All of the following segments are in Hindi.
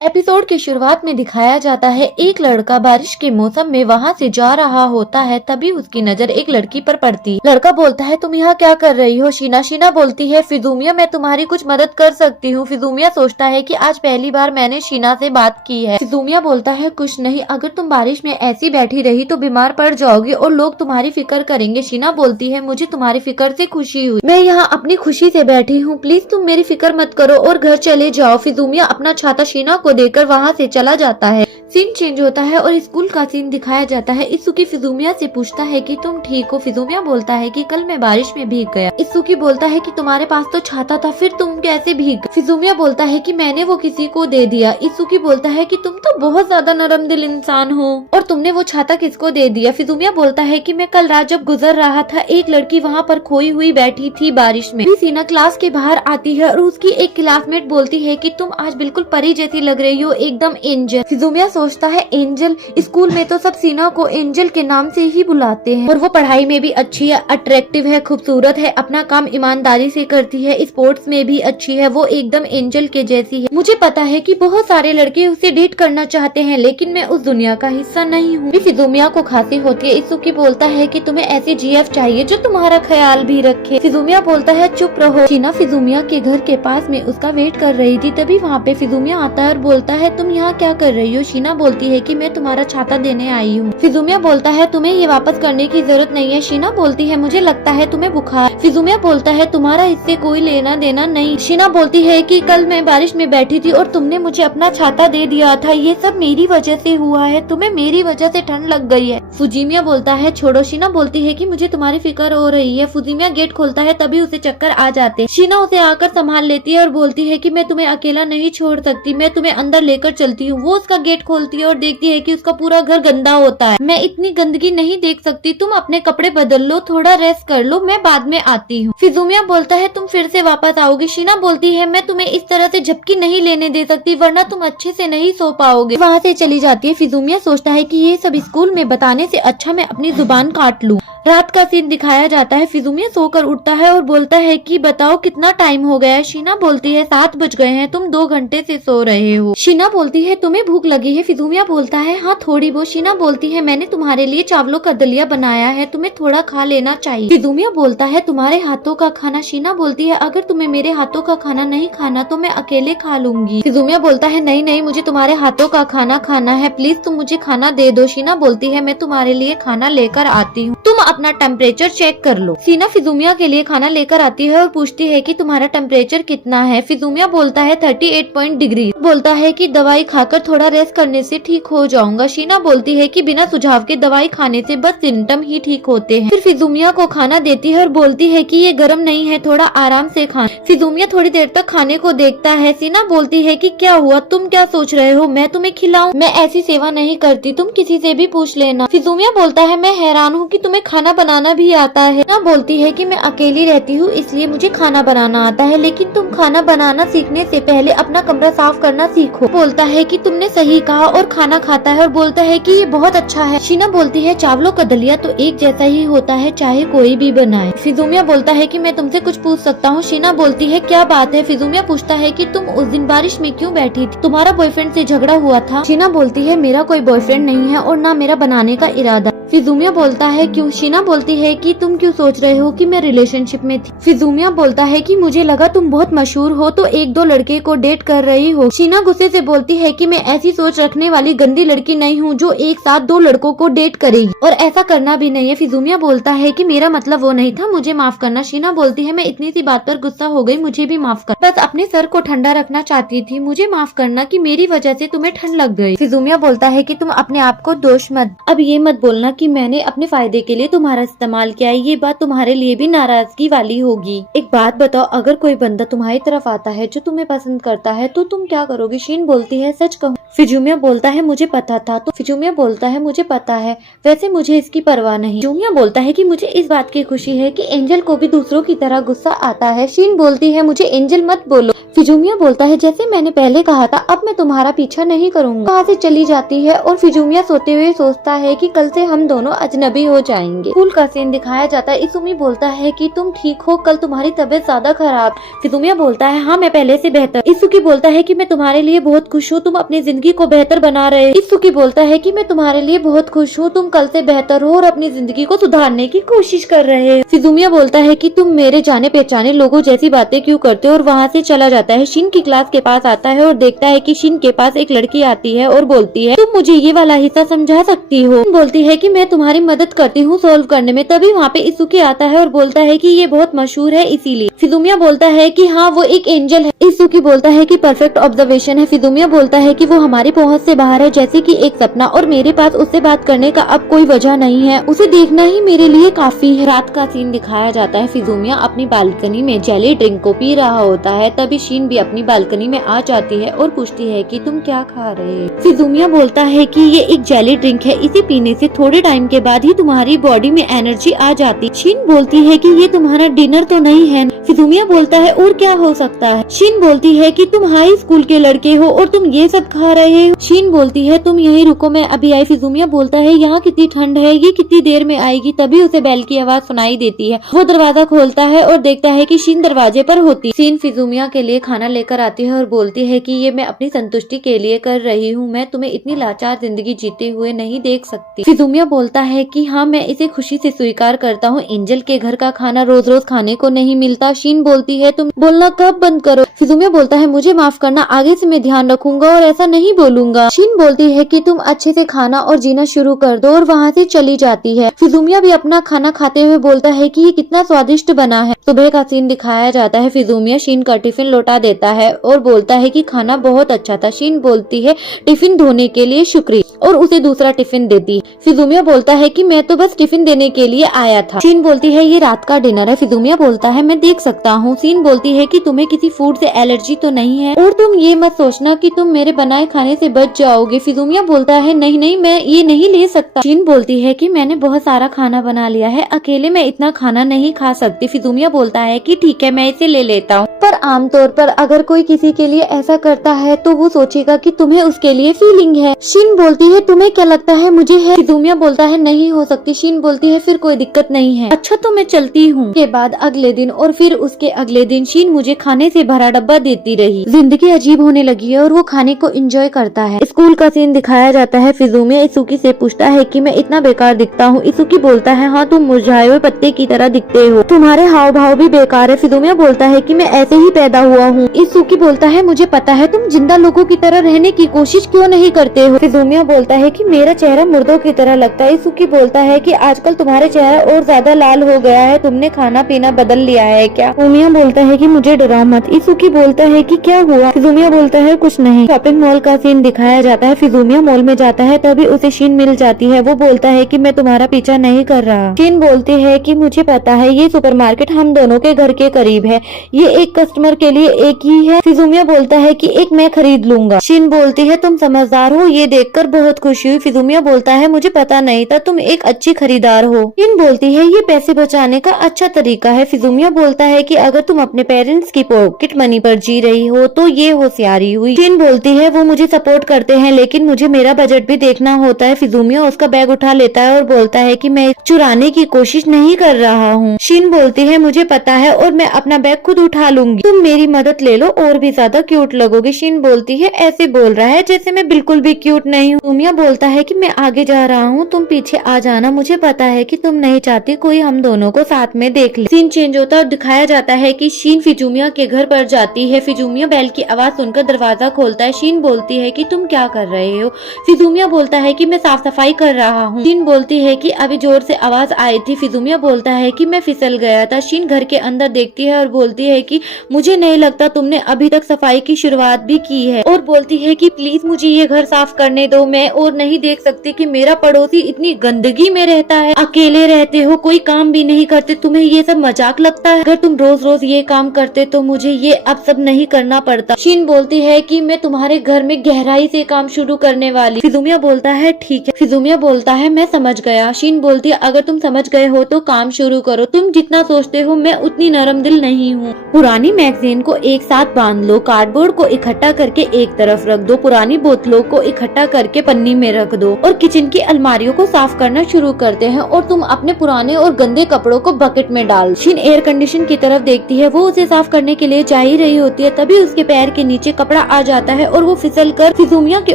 एपिसोड की शुरुआत में दिखाया जाता है एक लड़का बारिश के मौसम में वहाँ से जा रहा होता है। तभी उसकी नजर एक लड़की पर पड़ती है। लड़का बोलता है, तुम यहाँ क्या कर रही हो? शीना शीना बोलती है, फिजूमिया मैं तुम्हारी कुछ मदद कर सकती हूँ। फिजूमिया सोचता है कि आज पहली बार मैंने शीना से बात की है। फिजूमिया बोलता है, कुछ नहीं, अगर तुम बारिश में ऐसी बैठी रही तो बीमार पड़ जाओगी और लोग तुम्हारी फिक्र करेंगे। शीना बोलती है, मुझे तुम्हारी फिक्र से खुशी हुई, मैं यहाँ अपनी खुशी से बैठी हूँ, प्लीज तुम मेरी फिक्र मत करो और घर चले जाओ। फिजूमिया अपना छाता शीना को देकर वहाँ से चला जाता है। सीन चेंज होता है और स्कूल का सीन दिखाया जाता है। इत्सुकी फिजूमिया से पूछता है कि तुम ठीक हो? फिजूमिया बोलता है कि कल मैं बारिश में भीग गया। इत्सुकी बोलता है कि तुम्हारे पास तो छाता था, फिर तुम कैसे भीग गए? फिजूमिया बोलता है कि मैंने वो किसी को दे दिया। इत्सुकी बोलता है कि तुम तो बहुत ज्यादा नरम दिल इंसान हो और तुमने वो छाता किसको दे दिया? फिजूमिया बोलता है कि मैं कल रात जब गुजर रहा था, एक लड़की वहाँ पर खोई हुई बैठी थी बारिश में। सीना क्लास के बाहर आती है और उसकी एक क्लासमेट बोलती है कि तुम आज बिल्कुल परी जैसी लग रही हो, एकदम एंजल। फिजूमिया सोचता है, एंजल? स्कूल में तो सब सीना को एंजल के नाम से ही बुलाते हैं और वो पढ़ाई में भी अच्छी है, अट्रैक्टिव है, खूबसूरत है, अपना काम ईमानदारी से करती है, स्पोर्ट्स में भी अच्छी है, वो एकदम एंजल के जैसी है। मुझे पता है कि बहुत सारे लड़के उसे डेट करना चाहते हैं, लेकिन मैं उस दुनिया का हिस्सा नहीं हूँ। फिजूमिया को खांसी होती है। इत्सुकी बोलता है कि तुम्हें ऐसी जीएफ चाहिए जो तुम्हारा ख्याल भी रखे। फिजूमिया बोलता है, चुप रहो। शीना फिजूमिया के घर के पास में उसका वेट कर रही थी। तभी वहाँ पे फिजूमिया आता है और बोलता है, तुम यहाँ क्या कर रही हो? शीना बोलती है कि मैं तुम्हारा छाता देने आई हूँ। फिजूमिया बोलता है, तुम्हें ये वापस करने की जरूरत नहीं है। शीना बोलती है, मुझे लगता है तुम्हें बुखार। फिजूमिया बोलता है, तुम्हारा इससे कोई लेना देना नहीं। शीना बोलती है कि कल मैं बारिश में बैठी थी और तुमने मुझे अपना छाता दे दिया था, ये सब मेरी वजह से हुआ है, तुम्हें मेरी वजह से ठंड लग गई है। फुजीमिया बोलता है, छोड़ो। शीना बोलती है कि मुझे तुम्हारी फिक्र हो रही है। फुजीमिया गेट खोलता है, तभी उसे चक्कर आ जाते हैं। शीना उसे आकर संभाल लेती है और बोलती है कि मैं तुम्हें अकेला नहीं छोड़ सकती, मैं तुम्हें अंदर लेकर चलती हूँ। वो उसका गेट खोलती है और देखती है कि उसका पूरा घर गंदा होता है। मैं इतनी गंदगी नहीं देख सकती, तुम अपने कपड़े बदल लो, थोड़ा रेस्ट कर लो, मैं बाद में आती हूँ। फिजूमिया बोलता है, तुम फिर से वापस आओगी? शीना बोलती है, मैं तुम्हें इस तरह से झपकी नहीं लेने दे सकती, वरना तुम अच्छे से नहीं सो पाओगे। वहाँ से चली जाती है। फिजूमिया सोचता है कि ये सब स्कूल में बताने से अच्छा मैं अपनी जुबान काट लूं। रात का सीन दिखाया जाता है। फिजूमिया सोकर उठता है और बोलता है कि बताओ कितना टाइम हो गया है? शीना बोलती है, 7 बज गए हैं, तुम 2 घंटे से सो रहे हो। शीना बोलती है, तुम्हें भूख लगी है? फिजूमिया बोलता है, हाँ थोड़ी बहुत। शीना बोलती है, मैंने तुम्हारे लिए चावलों का दलिया बनाया है, तुम्हें थोड़ा खा लेना चाहिए। फिजूमिया बोलता है, तुम्हारे हाथों का खाना? शीना बोलती है, अगर तुम्हें मेरे हाथों का खाना नहीं खाना तो मैं अकेले खा लूंगी। फिजूमिया बोलता है, नहीं नहीं, मुझे तुम्हारे हाथों का खाना खाना है, प्लीज तुम मुझे खाना दे दो। शीना बोलती है, मैं तुम्हारे लिए खाना लेकर आती हूँ, तुम अपना टेम्परेचर चेक कर लो। शीना फिजूमिया के लिए खाना लेकर आती है और पूछती है कि तुम्हारा टेम्परेचर कितना है? फिजूमिया बोलता है 38 डिग्री। बोलता है कि दवाई खाकर थोड़ा रेस्ट करने से ठीक हो जाऊंगा। शीना बोलती है कि बिना सुझाव के दवाई खाने से बस सिम्टम ही ठीक होते हैं। फिर फिजूमिया को खाना देती है और बोलती है कि ये गर्म नहीं है, थोड़ा आराम से खाएं। फिजूमिया थोड़ी देर तक खाने को देखता है। शीना बोलती है कि क्या हुआ, तुम क्या सोच रहे हो, मैं तुम्हें खिलाऊं? मैं ऐसी सेवा नहीं करती, तुम किसी से भी पूछ लेना। फिजूमिया बोलता है, मैं हैरान हूँ कि तुम्हें खाना बनाना भी आता है। शीना बोलती है कि मैं अकेली रहती हूँ इसलिए मुझे खाना बनाना आता है, लेकिन तुम खाना बनाना सीखने से पहले अपना कमरा साफ करना सीखो। बोलता है कि तुमने सही कहा और खाना खाता है और बोलता है कि ये बहुत अच्छा है। शीना बोलती है, चावलों का दलिया तो एक जैसा ही होता है, चाहे कोई भी बनाए। फिजूमिया बोलता है कि मैं तुमसे कुछ पूछ सकता हूँ? शीना बोलती है, क्या बात है? फिजूमिया पूछता है कि तुम उस दिन बारिश में क्यों बैठी थी, तुम्हारा बॉयफ्रेंड से झगड़ा हुआ था? शीना बोलती है, मेरा कोई बॉयफ्रेंड नहीं है और न मेरा बनाने का इरादा। फिजूमिया बोलता है, क्यों? शीना बोलती है कि तुम क्यों सोच रहे हो कि मैं रिलेशनशिप में थी? फिजूमिया बोलता है कि मुझे लगा तुम बहुत मशहूर हो तो 1-2 लड़के को डेट कर रही हो। शीना गुस्से से बोलती है कि मैं ऐसी सोच रखने वाली गंदी लड़की नहीं हूँ जो एक साथ 2 लड़कों को डेट करेगी और ऐसा करना भी नहीं है। फिजूमिया बोलता है कि मेरा मतलब वो नहीं था, मुझे माफ करना। शीना बोलती है, मैं इतनी सी बात पर गुस्सा हो गई, मुझे भी माफ कर, बस अपने सर को ठंडा रखना चाहती थी, मुझे माफ करना कि मेरी वजह से तुम्हें ठंड लग गई। फिजूमिया बोलता है कि तुम अपने आप को दोष मत, अब ये मत बोलना कि मैंने अपने फायदे के लिए तुम्हारा इस्तेमाल किया है, ये बात तुम्हारे लिए भी नाराजगी वाली होगी। एक बात बताओ, अगर कोई बंदा तुम्हारी तरफ आता है जो तुम्हें पसंद करता है तो तुम क्या करोगी? शीन बोलती है, सच कहूँ? फिजूमिया बोलता है मुझे पता था। तो फिजूमिया बोलता है मुझे पता है, वैसे मुझे इसकी परवाह नहीं। फिजूमिया बोलता है कि मुझे इस बात की खुशी है कि एंजल को भी दूसरों की तरह गुस्सा आता है। शीन बोलती है मुझे एंजल मत बोलो। फिजूमिया बोलता है जैसे मैंने पहले कहा था, अब मैं तुम्हारा पीछा नहीं करूंगा। वहाँ से चली जाती है और फिजूमिया सोते हुए सोचता है कि कल से हम दोनों अजनबी हो जाएंगे। स्कूल का सीन दिखाया जाता है। इसूमी बोलता है कि तुम ठीक हो, कल तुम्हारी तबीयत ज्यादा खराब। फिजूमिया बोलता है हाँ मैं पहले से बेहतर। इसूकी बोलता है कि मैं तुम्हारे लिए बहुत खुश हूँ, तुम अपनी जिंदगी को बेहतर बना रहे हो। इसूकी बोलता है कि मैं तुम्हारे लिए बहुत खुश हूँ, तुम कल से बेहतर हो और अपनी जिंदगी को सुधारने की कोशिश कर रहे हो। फिजूमिया बोलता है कि तुम मेरे जाने पहचाने लोगों जैसी बातें क्यों करते हो, और वहाँ से चला जाता है। शीन की क्लास के पास आता है और देखता है कि शीन के पास एक लड़की आती है और बोलती है तुम मुझे ये वाला हिस्सा समझा सकती हो। बोलती है कि मैं तुम्हारी मदद करती हूँ सॉल्व करने में। तभी वहाँ पे इसूकी आता है और बोलता है कि ये बहुत मशहूर है इसीलिए। फिजूमिया बोलता है कि हाँ वो एक एंजल है। इसूकी बोलता है कि परफेक्ट ऑब्जर्वेशन है। फिजूमिया बोलता है कि वो हमारी पहुँच से बाहर है, जैसे कि एक सपना, और मेरे पास उससे बात करने का अब कोई वजह नहीं है, उसे देखना ही मेरे लिए काफी है। रात का सीन दिखाया जाता है। फिजूमिया अपनी बालकनी में जेली ड्रिंक को पी रहा होता है। तभी शीन भी अपनी बालकनी में आ जाती है और पूछती है कि तुम क्या खा रहे हो। फिजूमिया बोलता है कि ये एक जेली ड्रिंक है, इसे पीने से थोड़े टाइम के बाद ही तुम्हारी बॉडी में एनर्जी आ जाती। शीन बोलती है कि ये तुम्हारा डिनर तो नहीं है। फिजूमिया बोलता है और क्या हो सकता है। शीन बोलती है कि तुम हाई स्कूल के लड़के हो और तुम ये सब खा रहे हो। शीन बोलती है तुम यहीं रुको, मैं अभी आई। फिजूमिया बोलता है यहाँ कितनी ठंड है, ये कितनी देर में आएगी। तभी उसे बेल की आवाज सुनाई देती है। वो दरवाजा खोलता है और देखता है कि शीन दरवाजे पर होती। शीन फिजूमिया के लिए खाना लेकर आती है और बोलती है कि ये मैं अपनी संतुष्टि के लिए कर रही हूँ, मैं तुम्हें इतनी लाचार जिंदगी जीते हुए नहीं देख सकती। फिजूमिया बोलता है कि हाँ मैं इसे खुशी से स्वीकार करता हूँ, एंजल के घर का खाना रोज रोज खाने को नहीं मिलता। शीन बोलती है तुम बोलना कब बंद करो। फिजूमिया बोलता है मुझे माफ करना, आगे से मैं ध्यान रखूंगा और ऐसा नहीं बोलूंगा। शीन बोलती है कि तुम अच्छे से खाना और जीना शुरू कर दो और वहाँ से चली जाती है। फिजूमिया भी अपना खाना खाते हुए बोलता है कि ये कितना स्वादिष्ट बना है। सुबह का सीन दिखाया जाता है। फिजूमिया शीन का टिफिन लौटा देता है और बोलता है कि खाना बहुत अच्छा था। शीन बोलती है टिफिन धोने के लिए शुक्रिया और उसे दूसरा टिफिन देती। फिजूमिया बोलता है कि मैं तो बस टिफिन देने के लिए आया था। शीन बोलती है ये रात का डिनर है। फिजूमिया बोलता है मैं देख सकता हूँ। शीन बोलती है कि तुम्हें किसी फूड से एलर्जी तो नहीं है और तुम ये मत सोचना कि तुम मेरे बनाए खाने से बच जाओगे। फिजूमिया बोलता है नहीं नहीं मैं ये नहीं ले सकता। शीन बोलती है कि मैंने बहुत सारा खाना बना लिया है, अकेले मैं इतना खाना नहीं खा सकती। फिजूमिया बोलता है कि ठीक है मैं इसे ले लेता हूँ, पर आमतौर पर अगर कोई किसी के लिए ऐसा करता है तो वो सोचेगा कि तुम्हें उसके लिए फीलिंग है। शीन बोलती है तुम्हें क्या लगता है मुझे है। फिजूमिया बोलता है नहीं हो सकती। शीन बोलती है फिर कोई दिक्कत नहीं है, अच्छा तो मैं चलती हूँ। के बाद अगले दिन और फिर उसके अगले दिन शीन मुझे खाने से भरा डब्बा देती रही। जिंदगी अजीब होने लगी है और वो खाने को एंजॉय करता है। स्कूल का सीन दिखाया जाता है। फिजूमिया इसूकी से पूछता है कि मैं इतना बेकार दिखता हूँ। इसूकी बोलता है हाँ तुम मुरझाए हुए पत्ते की तरह दिखते हो, तुम्हारे हाव भाव भी बेकार है। फिजूमिया बोलता है कि मैं ऐसे ही पैदा हुआ हूँ। इसूकी बोलता है मुझे पता है, तुम जिंदा लोगों की तरह रहने की कोशिश क्यों नहीं करते हो। फिजूमिया बोलता है कि मेरा चेहरा मुर्दों की तरह लगता है। इसूकी बोलता है कि आजकल तुम्हारे चेहरा और ज्यादा लाल हो गया है, तुमने खाना पीना बदल लिया है क्या। फिजूमिया बोलता है कि मुझे डरा मत। इसूकी बोलता है कि क्या हुआ। फिजूमिया बोलता है कुछ नहीं। शॉपिंग मॉल का सीन दिखाया जाता है। फिजूमिया मॉल में जाता है तभी उसे शीन मिल जाती है। वो बोलता है कि मैं तुम्हारा पीछा नहीं कर रहा। शीन बोलती है कि मुझे पता है ये सुपरमार्केट हम दोनों के घर के करीब है, ये एक कस्टमर के लिए एक ही है। फिजूमिया बोलता है कि एक मैं खरीद लूंगा। शीन बोलती है तुम समझदार हो, ये देखकर बहुत खुशी हुई। फिजूमिया बोलता है मुझे पता नहीं था तुम एक अच्छी खरीदार हो। शीन बोलती है ये पैसे बचाने का अच्छा तरीका है। फिजूमिया बोलता है कि अगर तुम अपने पेरेंट्स की पॉकेट मनी पर जी रही हो तो ये होशियारी हुई। शीन बोलती है वो मुझे सपोर्ट करते हैं लेकिन मुझे मेरा बजट भी देखना होता है। फिजूमिया उसका बैग उठा लेता है और बोलता है कि मैं चुराने की कोशिश नहीं कर रहा हूँ। शीन बोलती है मुझे पता है और मैं अपना बैग खुद उठा लूंगी, तुम मेरी मदद ले लो और भी ज्यादा क्यूट लगोगे। शीन बोलती है ऐसे बोल रहा है जैसे मैं बिल्कुल भी क्यूट नहीं हूँ। फिजूमिया बोलता है कि मैं आगे जा रहा हूँ, तुम पीछे आ जाना, मुझे पता है कि तुम नहीं चाहती कोई हम दोनों को साथ में देख ले। सीन चेंज होता और दिखाया जाता है कि शीन फिजूमिया के घर पर जाती है। फिजूमिया बेल की आवाज सुनकर दरवाजा खोलता है। शीन बोलती है कि तुम क्या कर रहे हो। फिजूमिया बोलता है कि मैं साफ सफाई कर रहा हूँ। शीन बोलती है कि अभी जोर से आवाज आई थी। फिजूमिया बोलता है कि मैं फिसल गया था। शीन घर के अंदर देखती है और बोलती है कि मुझे नहीं लगता तुमने अभी तक सफाई की शुरुआत भी की है, और बोलती है कि प्लीज मुझे ये घर साफ करने दो, मैं और नहीं देख सकती कि मेरा पड़ोसी इतनी गंदगी में रहता है, अकेले रहते हो, कोई काम भी नहीं करते, तुम्हें ये सब मजाक लगता है। अगर तुम रोज रोज ये काम करते तो मुझे ये अब सब नहीं करना पड़ता। शीन बोलती है कि मैं तुम्हारे घर में गहराई से काम शुरू करने वाली। फिजूमिया बोलता है ठीक है। फिजूमिया बोलता है मैं समझ गया। शीन बोलती है अगर तुम समझ गए हो तो काम शुरू करो, तुम जितना सोचते हो मैं उतनी नरम दिल नहीं हूँ। पुरानी मैगजीन को एक साथ बांध लो, कार्डबोर्ड को इकट्ठा करके एक तरफ रख दो, पुरानी बोतलों को इकट्ठा करके पन्नी में रख दो और किचन की अलमारियों को साफ करना शुरू करते हैं और तुम अपने पुराने और गंदे कपड़ों को बकेट में डाल। शीन एयर कंडीशन की तरफ देखती है, वो उसे साफ करने के लिए जा ही रही होती है, तभी उसके पैर के नीचे कपड़ा आ जाता है और वो फिसल कर फिजूमिया के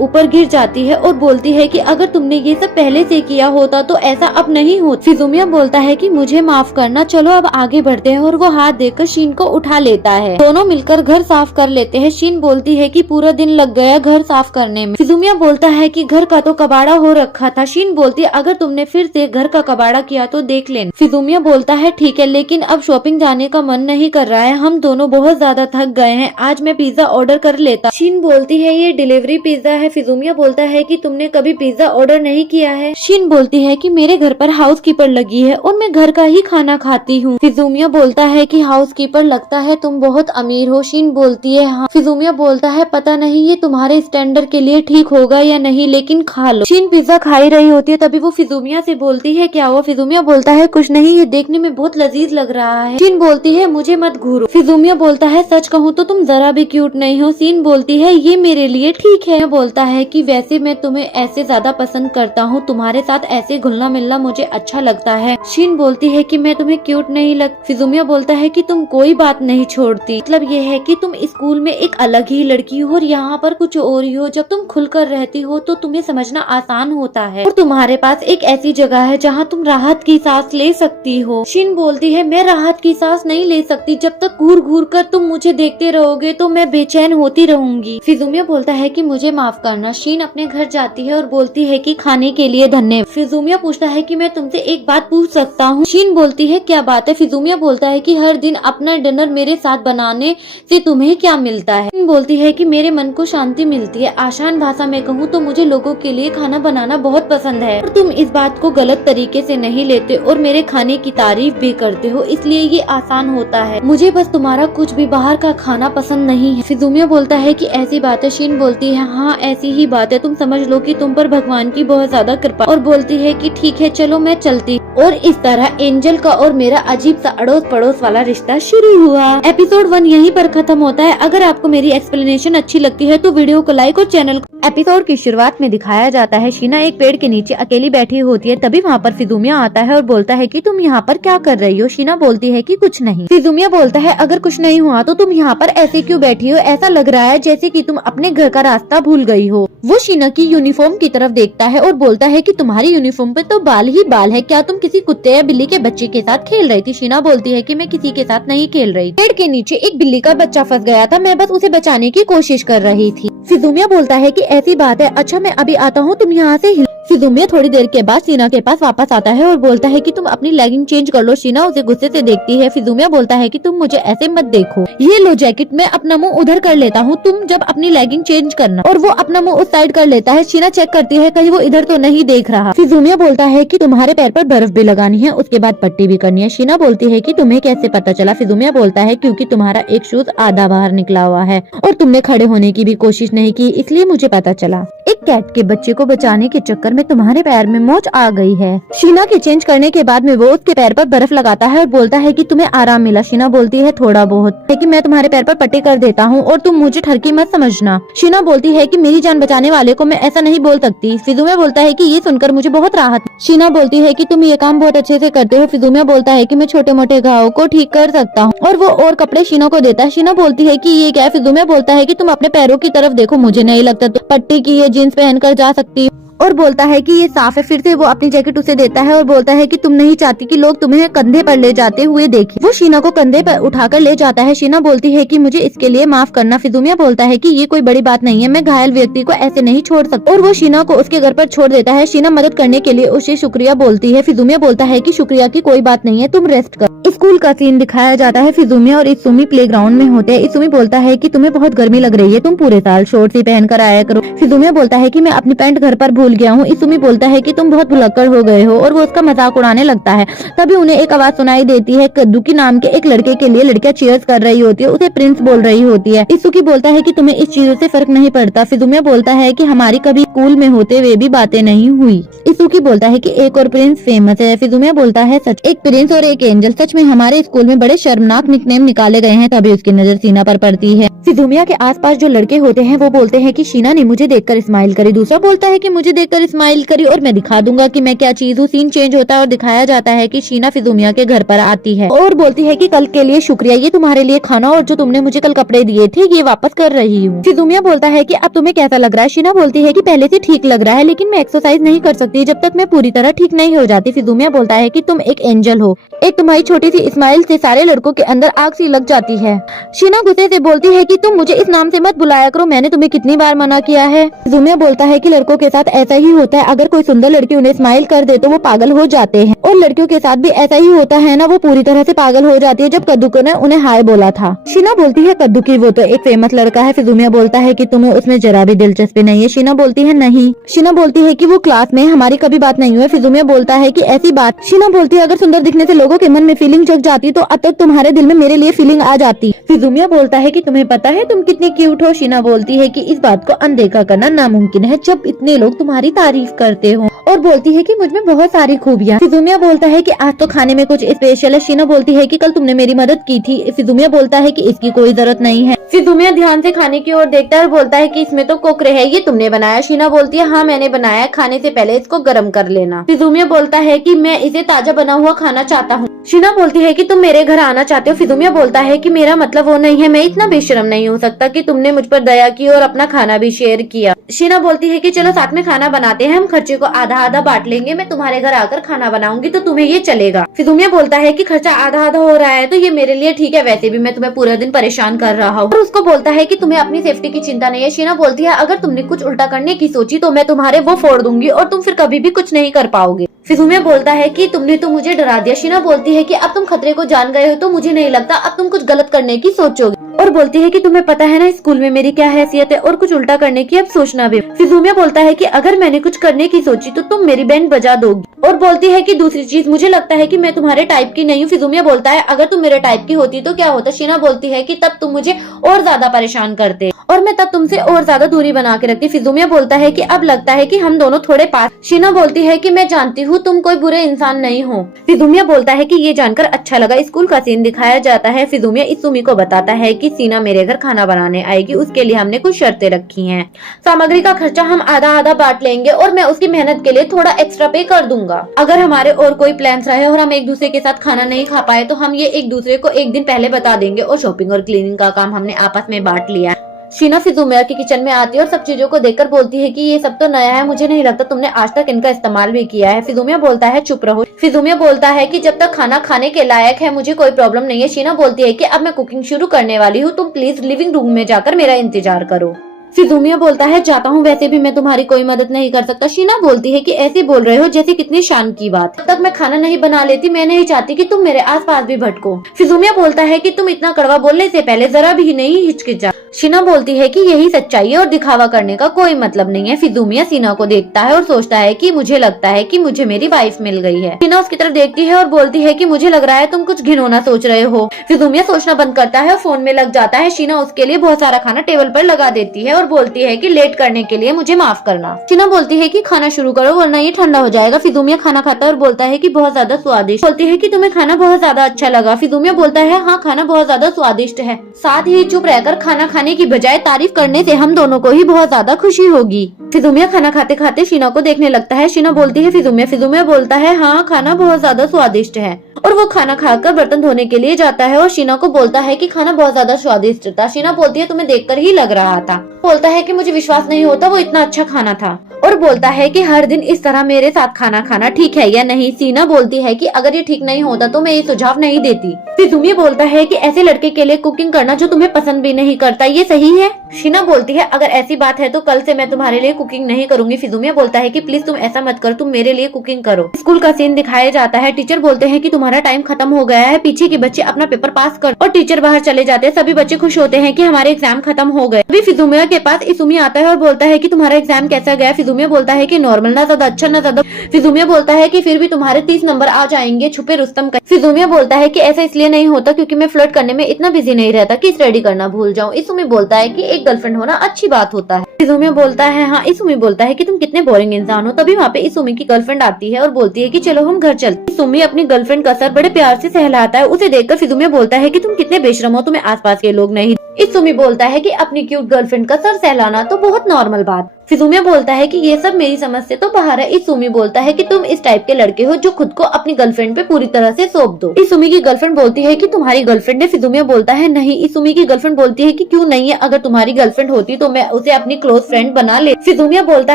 ऊपर गिर जाती है और बोलती है कि अगर तुमने ये सब पहले से किया होता तो ऐसा अब नहीं होता। फिजूमिया बोलता है कि मुझे माफ करना, चलो अब आगे बढ़ते हैं और वो हाथ देकर शीन को उठा लेता है। दोनों मिलकर घर साफ कर लेते हैं। शीन बोलती है कि पूरा दिन लग गया घर साफ करने में। फिजूमिया बोलता है कि घर का तो कबाड़ा हो रखा था। शीन बोलती है अगर तुमने फिर से घर का कबाड़ा किया तो देख लेना। फिजूमिया बोलता है ठीक है, लेकिन अब शॉपिंग जाने का मन नहीं कर रहा है, हम दोनों बहुत ज्यादा थक गए हैं, आज मैं पिज्जा ऑर्डर कर लेता। शीन बोलती है ये डिलीवरी पिज्जा है। फिजूमिया बोलता है कि तुमने कभी पिज्जा ऑर्डर नहीं किया है। शीन बोलती है कि मेरे घर पर हाउसकीपर लगी है और मैं घर का ही खाना खाती हूँ। फिजूमिया बोलता है कि हाउसकीपर, लगता है तुम बहुत अमीर हो। शीन बोलती है हाँ। फिजूमिया बोलता है पता नहीं ये तुम्हारे स्टैंडर्ड के लिए ठीक होगा या नहीं, लेकिन खा लो। शीन पिज्जा खाई रही होती है, तभी वो फिजूमिया से बोलती है क्या हुआ। फिजूमिया बोलता है कुछ नहीं, ये देखने में बहुत लजीज लग रहा है। शीन बोलती है मुझे मत घूरो। फिजूमिया बोलता है सच कहूँ तो तुम जरा भी क्यूट नहीं हो। शीन बोलती है ये मेरे लिए ठीक है। बोलता है कि वैसे मैं तुम्हें ऐसे ज्यादा पसंद करता हूँ, तुम्हारे साथ ऐसे घुलना मिलना मुझे अच्छा लगता है। शीन बोलती है कि मैं तुम्हें क्यूट नहीं लग। फिजूमिया बोलता है कि तुम कोई बात नहीं छोड़ती, मतलब ये है कि तुम स्कूल में एक अलग ही लड़की हो और यहाँ पर कुछ और ही हो। जब तुम खुलकर रहती हो तो तुम्हें समझना आसान होता है और तुम्हारे पास एक ऐसी जगह है जहाँ तुम राहत की सांस ले सकती हो। शीन बोलती है मैं राहत की सांस नहीं ले सकती, जब तक घूर घूर कर तुम मुझे देखते रहोगे तो मैं बेचैन होती रहूंगी। फिजूमिया बोलता है कि मुझे माफ करना। शीन अपने घर जाती है और बोलती है कि खाने के लिए धन्यवाद। फिजूमिया पूछता है कि मैं तुमसे एक बात पूछ सकता हूँ। शीन बोलती है क्या बात है। फिजूमिया बोलता है कि हर दिन अपना डिनर मेरे साथ बनाने से तुम्हें क्या मिलता है। शीन बोलती है कि मेरे मन को शांति मिलती है। आसान भाषा में कहूँ तो मुझे लोगों के लिए खाना बनाना बहुत पसंद है और तुम इस बात को गलत तरीके से नहीं लेते और मेरे खाने की तारीफ भी करते हो, इसलिए ये आसान होता है। मुझे बस तुम्हारा कुछ भी बाहर का खाना पसंद नहीं है। फिजूमिया बोलता है कि ऐसी बात है। शीन बोलती है हाँ ऐसी ही बात है, तुम समझ लो कि तुम पर भगवान की बहुत ज्यादा कृपा, और बोलती है कि ठीक है चलो मैं चलती। और इस तरह एंजल का और मेरा अजीब सा अड़ोस पड़ोस वाला रिश्ता शुरू हुआ। एपिसोड 1 यहीं पर खत्म होता है। अगर आपको मेरी एक्सप्लेनेशन अच्छी लगती है तो वीडियो को लाइक और चैनल को। एपिसोड की शुरुआत में दिखाया जाता है शीना एक पेड़ के नीचे अकेली बैठी होती है, तभी वहाँ पर फिजूमिया आता है और बोलता है कि तुम यहाँ पर क्या कर रही हो। शीना बोलती है कि कुछ नहीं। फिजूमिया बोलता है अगर कुछ नहीं हुआ तो तुम यहाँ पर ऐसे क्यों बैठी हो, ऐसा लग रहा है जैसे कि तुम अपने घर का रास्ता भूल गई हो। वो शीना की यूनिफॉर्म की तरफ देखता है और बोलता है कि तुम्हारी यूनिफॉर्म पे तो बाल ही बाल है, क्या तुम किसी कुत्ते या बिल्ली के बच्चे के साथ खेल रही थी। शीना बोलती है कि मैं किसी के साथ नहीं खेल रही, पेड़ के नीचे एक बिल्ली का बच्चा फंस गया था, मैं बस उसे बचाने की कोशिश कर रही थी। फिजूमिया बोलता है कि ऐसी बात है, अच्छा मैं अभी आता हूँ, तुम यहाँ से फिजूमिया थोड़ी देर के बाद शीना के पास वापस आता है और बोलता है कि तुम अपनी लेगिंग चेंज कर लो। शीना उसे गुस्से से देखती है। फिजूमिया बोलता है कि तुम मुझे ऐसे मत देखो, ये लो जैकेट, मैं अपना मुंह उधर कर लेता हूँ, तुम जब अपनी लेगिंग चेंज करना। और वो अपना मुंह उस साइड कर लेता है। शीना चेक करती है कहीं वो इधर तो नहीं देख रहा। फिजूमिया बोलता है कि तुम्हारे पैर पर बर्फ भी लगानी है, उसके बाद पट्टी भी करनी है। शीना बोलती है कि तुम्हें कैसे पता चला। फिजूमिया बोलता है क्योंकि तुम्हारा एक शूज आधा बाहर निकला हुआ है और तुमने खड़े होने की भी कोशिश नहीं की, इसलिए मुझे पता चला। एक कैट के बच्चे को बचाने के चक्कर में तुम्हारे पैर में मोच आ गई है। शीना के चेंज करने के बाद में वो उसके पैर पर बर्फ लगाता है और बोलता है कि तुम्हें आराम मिला। शीना बोलती है थोड़ा बहुत, लेकिन मैं तुम्हारे पैर पर पट्टी कर देता हूँ और तुम मुझे ठरकी मत समझना। शीना बोलती है कि मेरी जान बचाने वाले को मैं ऐसा नहीं बोल सकती। फिजूमिया बोलता है कि ये सुनकर मुझे बहुत राहत। शीना बोलती है कि तुम ये काम बहुत अच्छे से करते हो। फिजूमिया बोलता है कि मैं छोटे मोटे घावों को ठीक कर सकता हूँ और वो और कपड़े शीना को देता है। शीना बोलती है कि ये क्या है। फिजूमिया बोलता है कि तुम अपने पैरों की तरफ देखो, मुझे नहीं लगता तुम पट्टी की ये जीन्स पहनकर जा सकती और बोलता है कि ये साफ है। फिर से वो अपनी जैकेट उसे देता है और बोलता है कि तुम नहीं चाहती कि लोग तुम्हें कंधे पर ले जाते हुए देखें। वो शीना को कंधे पर उठाकर ले जाता है। शीना बोलती है कि मुझे इसके लिए माफ करना। फिजूमिया बोलता है कि ये कोई बड़ी बात नहीं है, मैं घायल व्यक्ति को ऐसे नहीं छोड़ सकता और वो शीना को उसके घर पर छोड़ देता है। शीना मदद करने के लिए उसे शुक्रिया बोलती है। फिजूमिया बोलता है कि शुक्रिया की कोई बात नहीं है, तुम रेस्ट कर। स्कूल का सीन दिखाया जाता है। फिजूमिया और इत्सुमी प्लेग्राउंड में होते हैं। इत्सुमी बोलता है कि तुम्हें बहुत गर्मी लग रही है, तुम पूरे साल शॉर्ट्स ही पहन कर आया करो। फिजूमिया बोलता है कि मैं अपनी पैंट घर पर भूल गया हूँ। इत्सुमी बोलता है कि तुम बहुत भुलक्कड़ हो गए हो और वो उसका मजाक उड़ाने लगता है। तभी उन्हें एक आवाज सुनाई देती है। कद्दूकी नाम के एक लड़के के लिए लड़कियां चीयर्स कर रही होती है, उसे प्रिंस बोल रही होती है। इत्सुकी बोलता है कि तुम्हें इस चीजों से फर्क नहीं पड़ता। फिजूमिया बोलता है कि हमारी कभी स्कूल में होते हुए भी बातें नहीं हुई। इत्सुकी बोलता है कि एक और प्रिंस फेमस है। फिजूमिया बोलता है सच, एक प्रिंस और एक एंजल। सच में हमारे स्कूल में बड़े शर्मनाक निकनेम निकाले गए हैं। तभी उसकी नजर शीना पर पड़ती है। फिजूमिया के आसपास जो लड़के होते हैं वो बोलते हैं कि शीना ने मुझे देखकर स्माइल करी। दूसरा बोलता है कि मुझे देखकर स्माइल करी और मैं दिखा दूंगा कि मैं क्या चीज हूँ। सीन चेंज होता है और दिखाया जाता है कि शीना फिजूमिया के घर पर आती है और बोलती है कि कल के लिए शुक्रिया, ये तुम्हारे लिए खाना और जो तुमने मुझे कल कपड़े दिए थे ये वापस कर रही हूँ। फिजूमिया बोलता है कि अब तुम्हें कैसा लग रहा है। शीना बोलती है कि पहले से ठीक लग रहा है, लेकिन मैं एक्सरसाइज नहीं कर सकती जब तक मैं पूरी तरह ठीक नहीं हो जाती। फिजूमिया बोलता है कि तुम एक एंजल हो, एक तुम्हारी छोटी सी स्माइल से सारे लड़कों के अंदर आग सी लग जाती है। शीना गुस्से से बोलती है कि तुम मुझे इस नाम से मत बुलाया करो, मैंने तुम्हें कितनी बार मना किया है। फिजूमिया बोलता है कि लड़कों के साथ ऐसा ही होता है, अगर कोई सुंदर लड़की उन्हें स्माइल कर दे तो वो पागल हो जाते हैं और लड़कियों के साथ भी ऐसा ही होता है ना, वो पूरी तरह से पागल हो जाती है। जब कद्दूको ने उन्हें हाय बोला था। शीना बोलती है कद्दूकी वो तो एक फेमस लड़का है। फिजूमिया बोलता है कि तुम्हें उसमें जरा भी दिलचस्पी नहीं है। शीना बोलती है नहीं। शीना बोलती है कि वो क्लास में हमारी कभी बात नहीं हुई। फिजूमिया बोलता है कि ऐसी बात। शीना बोलती है अगर सुंदर दिखने से लोगों के मन में फीलिंग जग जाती तो अब तक तुम्हारे दिल में मेरे लिए फीलिंग आ जाती। फिजूमिया बोलता है कि तुम्हें पता है तुम कितनी क्यूट हो। शीना बोलती है कि इस बात को अनदेखा करना नामुमकिन है जब इतने लोग तुम्हारी तारीफ करते हो और बोलती है कि मुझ में बहुत सारी खूबियाँ। फिजूमिया बोलता है कि आज तो खाने में कुछ स्पेशल है। शीना बोलती है कि कल तुमने मेरी मदद की थी। फिजूमिया बोलता है कि इसकी कोई जरूरत नहीं है। फिजूमिया ध्यान से खाने की ओर देखता है और बोलता है कि इसमें तो कोकरे है, ये तुमने बनाया। शीना बोलती है हाँ मैंने बनाया, खाने से पहले इसको गर्म कर लेना। फिजूमिया बोलता है कि मैं इसे ताजा बना हुआ खाना चाहता हूँ। शीना बोलती है कि तुम मेरे घर आना चाहते हो। फिजूमिया बोलता है कि मेरा मतलब वो नहीं है, मैं इतना बेशर्म नहीं हो सकता कि तुमने मुझ पर दया की और अपना खाना भी शेयर किया। शीना बोलती है कि चलो साथ में खाना बनाते हैं, हम खर्चे को आधा आधा बांट लेंगे, मैं तुम्हारे घर आकर खाना बनाऊंगी तो तुम्हें ये चलेगा। फिजूमिया बोलता है कि खर्चा आधा आधा हो रहा है तो ये मेरे लिए ठीक है, वैसे भी मैं तुम्हें पूरा दिन परेशान कर रहा हूँ। और उसको बोलता है कि तुम्हें अपनी सेफ्टी की चिंता नहीं है। शीना बोलती है अगर तुमने कुछ उल्टा करने की सोची तो मैं तुम्हारे वो फोड़ दूंगी और तुम फिर कभी भी कुछ नहीं कर पाओगे। फिजूमिया बोलता है कि तुमने तो मुझे डरा दिया। शीना बोलती है कि अब तुम खतरे को जान गए हो तो मुझे नहीं लगता अब तुम कुछ गलत करने की सोचोगे और बोलती है कि तुम्हें पता है ना स्कूल में मेरी क्या हैसियत है और कुछ उल्टा करने की अब सोचना भी। फिजूमिया बोलता है कि अगर मैंने कुछ करने की सोची तो तुम मेरी बैंड बजा दोगी और बोलती है कि दूसरी चीज मुझे लगता है कि मैं तुम्हारे टाइप की नहीं हूँ। फिजूमिया बोलता है अगर तुम मेरे टाइप की होती तो क्या होता। शीना बोलती है कि तब तुम मुझे और ज्यादा परेशान करते और मैं तब तुमसे और ज्यादा दूरी बना के रखती। फिजूमिया बोलता है कि अब लगता है कि हम दोनों थोड़े पास। शीना बोलती है कि मैं जानती हूँ तुम कोई बुरे इंसान नहीं हो। फिजूमिया बोलता है कि ये जानकर अच्छा लगा। स्कूल का सीन दिखाया जाता है। फिजूमिया इत्सुमी को बताता है कि शीना मेरे घर खाना बनाने आएगी, उसके लिए हमने कुछ शर्तें रखी हैं। सामग्री का खर्चा हम आधा आधा बांट लेंगे और मैं उसकी मेहनत के लिए थोड़ा एक्स्ट्रा पे कर दूंगा। अगर हमारे और कोई प्लान्स रहे और हम एक दूसरे के साथ खाना नहीं खा पाए तो हम ये एक दूसरे को एक दिन पहले बता देंगे और शॉपिंग और क्लीनिंग का काम हमने आपस में बांट लिया। शीना फिजूमिया के किचन में आती है और सब चीजों को देखकर बोलती है कि ये सब तो नया है, मुझे नहीं लगता तुमने आज तक इनका इस्तेमाल भी किया है। फिजूमिया बोलता है चुप रहो। फिजूमिया बोलता है कि जब तक खाना खाने के लायक है मुझे कोई प्रॉब्लम नहीं है। शीना बोलती है कि अब मैं कुकिंग शुरू करने वाली हूँ, तुम प्लीज लिविंग रूम में जाकर मेरा इंतजार करो। फिजूमिया बोलता है जाता हूँ, वैसे भी मैं तुम्हारी कोई मदद नहीं कर सकता। शीना बोलती है कि ऐसे बोल रहे हो जैसे कितनी शान की बात। तब तक मैं खाना नहीं बना लेती, मैं नहीं चाहती कि तुम मेरे आसपास भी भटको। फिजूमिया बोलता है कि तुम इतना कड़वा बोलने से पहले जरा भी नहीं हिचकिचा। शीना बोलती है कि यही सच्चाई है और दिखावा करने का कोई मतलब नहीं है। फिजूमिया शीना को देखता है और सोचता है कि मुझे लगता है कि मुझे मेरी वाइफ मिल गई है। शीना उसकी तरफ देखती है और बोलती है कि मुझे लग रहा है तुम कुछ घिनौना सोच रहे हो। फिजूमिया सोचना बंद करता है और फोन में लग जाता है। शीना उसके लिए बहुत सारा खाना टेबल पर लगा देती है और बोलती है कि लेट करने के लिए मुझे माफ करना। शीना बोलती है कि खाना शुरू करो वरना ये ठंडा हो जाएगा। फिजूमिया खाना खाता है और बोलता है कि बहुत ज्यादा स्वादिष्ट। बोलती है कि तुम्हें खाना बहुत ज्यादा अच्छा लगा। फिजूमिया बोलता है हाँ खाना बहुत ज्यादा स्वादिष्ट है। साथ ही चुप रहकर खाना खाने की बजाय तारीफ करने से हम दोनों को ही बहुत ज्यादा खुशी होगी। फिजूमिया खाना खाते खाते शीना को देखने लगता है। शीना बोलती है फिजूमिया। फिजूमिया बोलता है हाँ खाना बहुत ज्यादा स्वादिष्ट है और वो खाना खाकर बर्तन धोने के लिए जाता है और शीना को बोलता है कि खाना बहुत ज्यादा स्वादिष्ट था। शीना बोलती है तुम्हें देखकर ही लग रहा था। बोलता है कि मुझे विश्वास नहीं होता वो इतना अच्छा खाना था और बोलता है कि हर दिन इस तरह मेरे साथ खाना खाना ठीक है या नहीं। सीना बोलती है कि अगर ये ठीक नहीं होता तो मैं ये सुझाव नहीं देती। फिजुमिया बोलता है कि ऐसे लड़के के लिए कुकिंग करना जो तुम्हें पसंद भी नहीं करता, ये सही है। शीना बोलती है अगर ऐसी बात है तो कल से मैं तुम्हारे लिए कुकिंग नहीं करूंगी। फिजुमिया बोलता है कि प्लीज तुम ऐसा मत करो, तुम मेरे लिए कुकिंग करो। स्कूल का सीन दिखाया जाता है। टीचर बोलते हैं कि तुम्हारा टाइम खत्म हो गया है, पीछे के बच्चे अपना पेपर पास कर। और टीचर बाहर चले जाते हैं। सभी बच्चे खुश होते हैं कि हमारे एग्जाम खत्म हो गए। अभी फिजुमिया के पास इसूमी आता है और बोलता है कि तुम्हारा एग्जाम कैसा गया। फिजुमिया बोलता है कि नॉर्मल, ना ज्यादा अच्छा ना ज्यादा। फिजुमिया बोलता है कि फिर भी तुम्हारे 30 नंबर आ जाएंगे, छुपे रुस्तम का। फिजुमिया बोलता है कि ऐसा इसलिए नहीं होता क्योंकि मैं फ्लर्ट करने में इतना बिजी नहीं रहता कि स्टडी करना भूल जाऊं। इसूमी बोलता है कि एक गर्लफ्रेंड होना अच्छी बात होता है। फिजुमिया बोलता है हाँ। इसूमी बोलता है कि तुम कितने बोरिंग इंसान हो। तभी वहाँ पे इसूमी की गर्लफ्रेंड आती है और बोलती है कि चलो हम घर चलते। इसूमी अपनी गर्लफ्रेंड का सर बड़े प्यार से सहलाता है। उसे देखकर फिजुमिया बोलता है कि तुम कितने बेशरम हो, तुम्हें आसपास के लोग नहीं। इसूमी बोलता है कि अपनी क्यूट गर्लफ्रेंड का सर सहलाना तो बहुत नॉर्मल बात। फिजुमिया बोलता है कि ये सब मेरी समझ से तो बाहर है। इसूमी बोलता है कि तुम इस टाइप के लड़के हो जो खुद को अपनी गर्लफ्रेंड पे पूरी तरह से सौंप दो। इसूमी की गर्लफ्रेंड बोलती है कि तुम्हारी गर्लफ्रेंड है। फिजुमिया बोलता है नहीं। इसूमी की गर्लफ्रेंड बोलती है कि क्यों नहीं है, अगर तुम्हारी गर्लफ्रेंड होती तो मैं उसे अपनी क्लोज फ्रेंड बना ले। फिजुमिया बोलता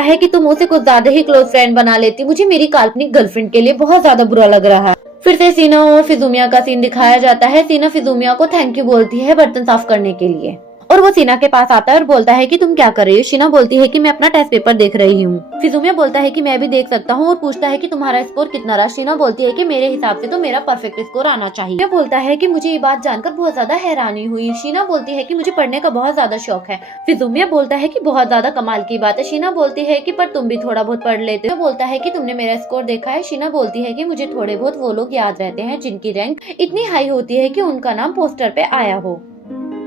है कि तुम उसे कुछ ज्यादा ही क्लोज फ्रेंड बना लेती, मुझे मेरी काल्पनिक गर्लफ्रेंड के लिए बहुत ज्यादा बुरा लग रहा है। फिर से सीना और फिजुमिया का सीन दिखाया जाता है। सीना फिजुमिया को थैंक यू बोलती है बर्तन साफ करने के लिए और वो सीना के पास आता है और बोलता है कि तुम क्या कर रही हो। शीना बोलती है कि मैं अपना टेस्ट पेपर देख रही हूँ। फिजुमिया बोलता है कि मैं भी देख सकता हूँ और पूछता है कि तुम्हारा स्कोर कितना रहा। शीना बोलती है कि मेरे हिसाब से तो मेरा परफेक्ट स्कोर आना चाहिए। मैं बोलता है कि मुझे ये बात जानकर बहुत ज्यादा हैरानी हुई। शीना बोलती है कि मुझे पढ़ने का बहुत ज्यादा शौक है। फिजुमिया बोलता है कि बहुत ज्यादा कमाल की बात है। शीना बोलती है कि पर तुम भी थोड़ा बहुत पढ़ लेते हो। बोलता है कि तुमने मेरा स्कोर देखा है। शीना बोलती है कि मुझे थोड़े बहुत वो लोग याद रहते हैं जिनकी रैंक इतनी हाई होती है कि उनका नाम पोस्टर पे आया हो।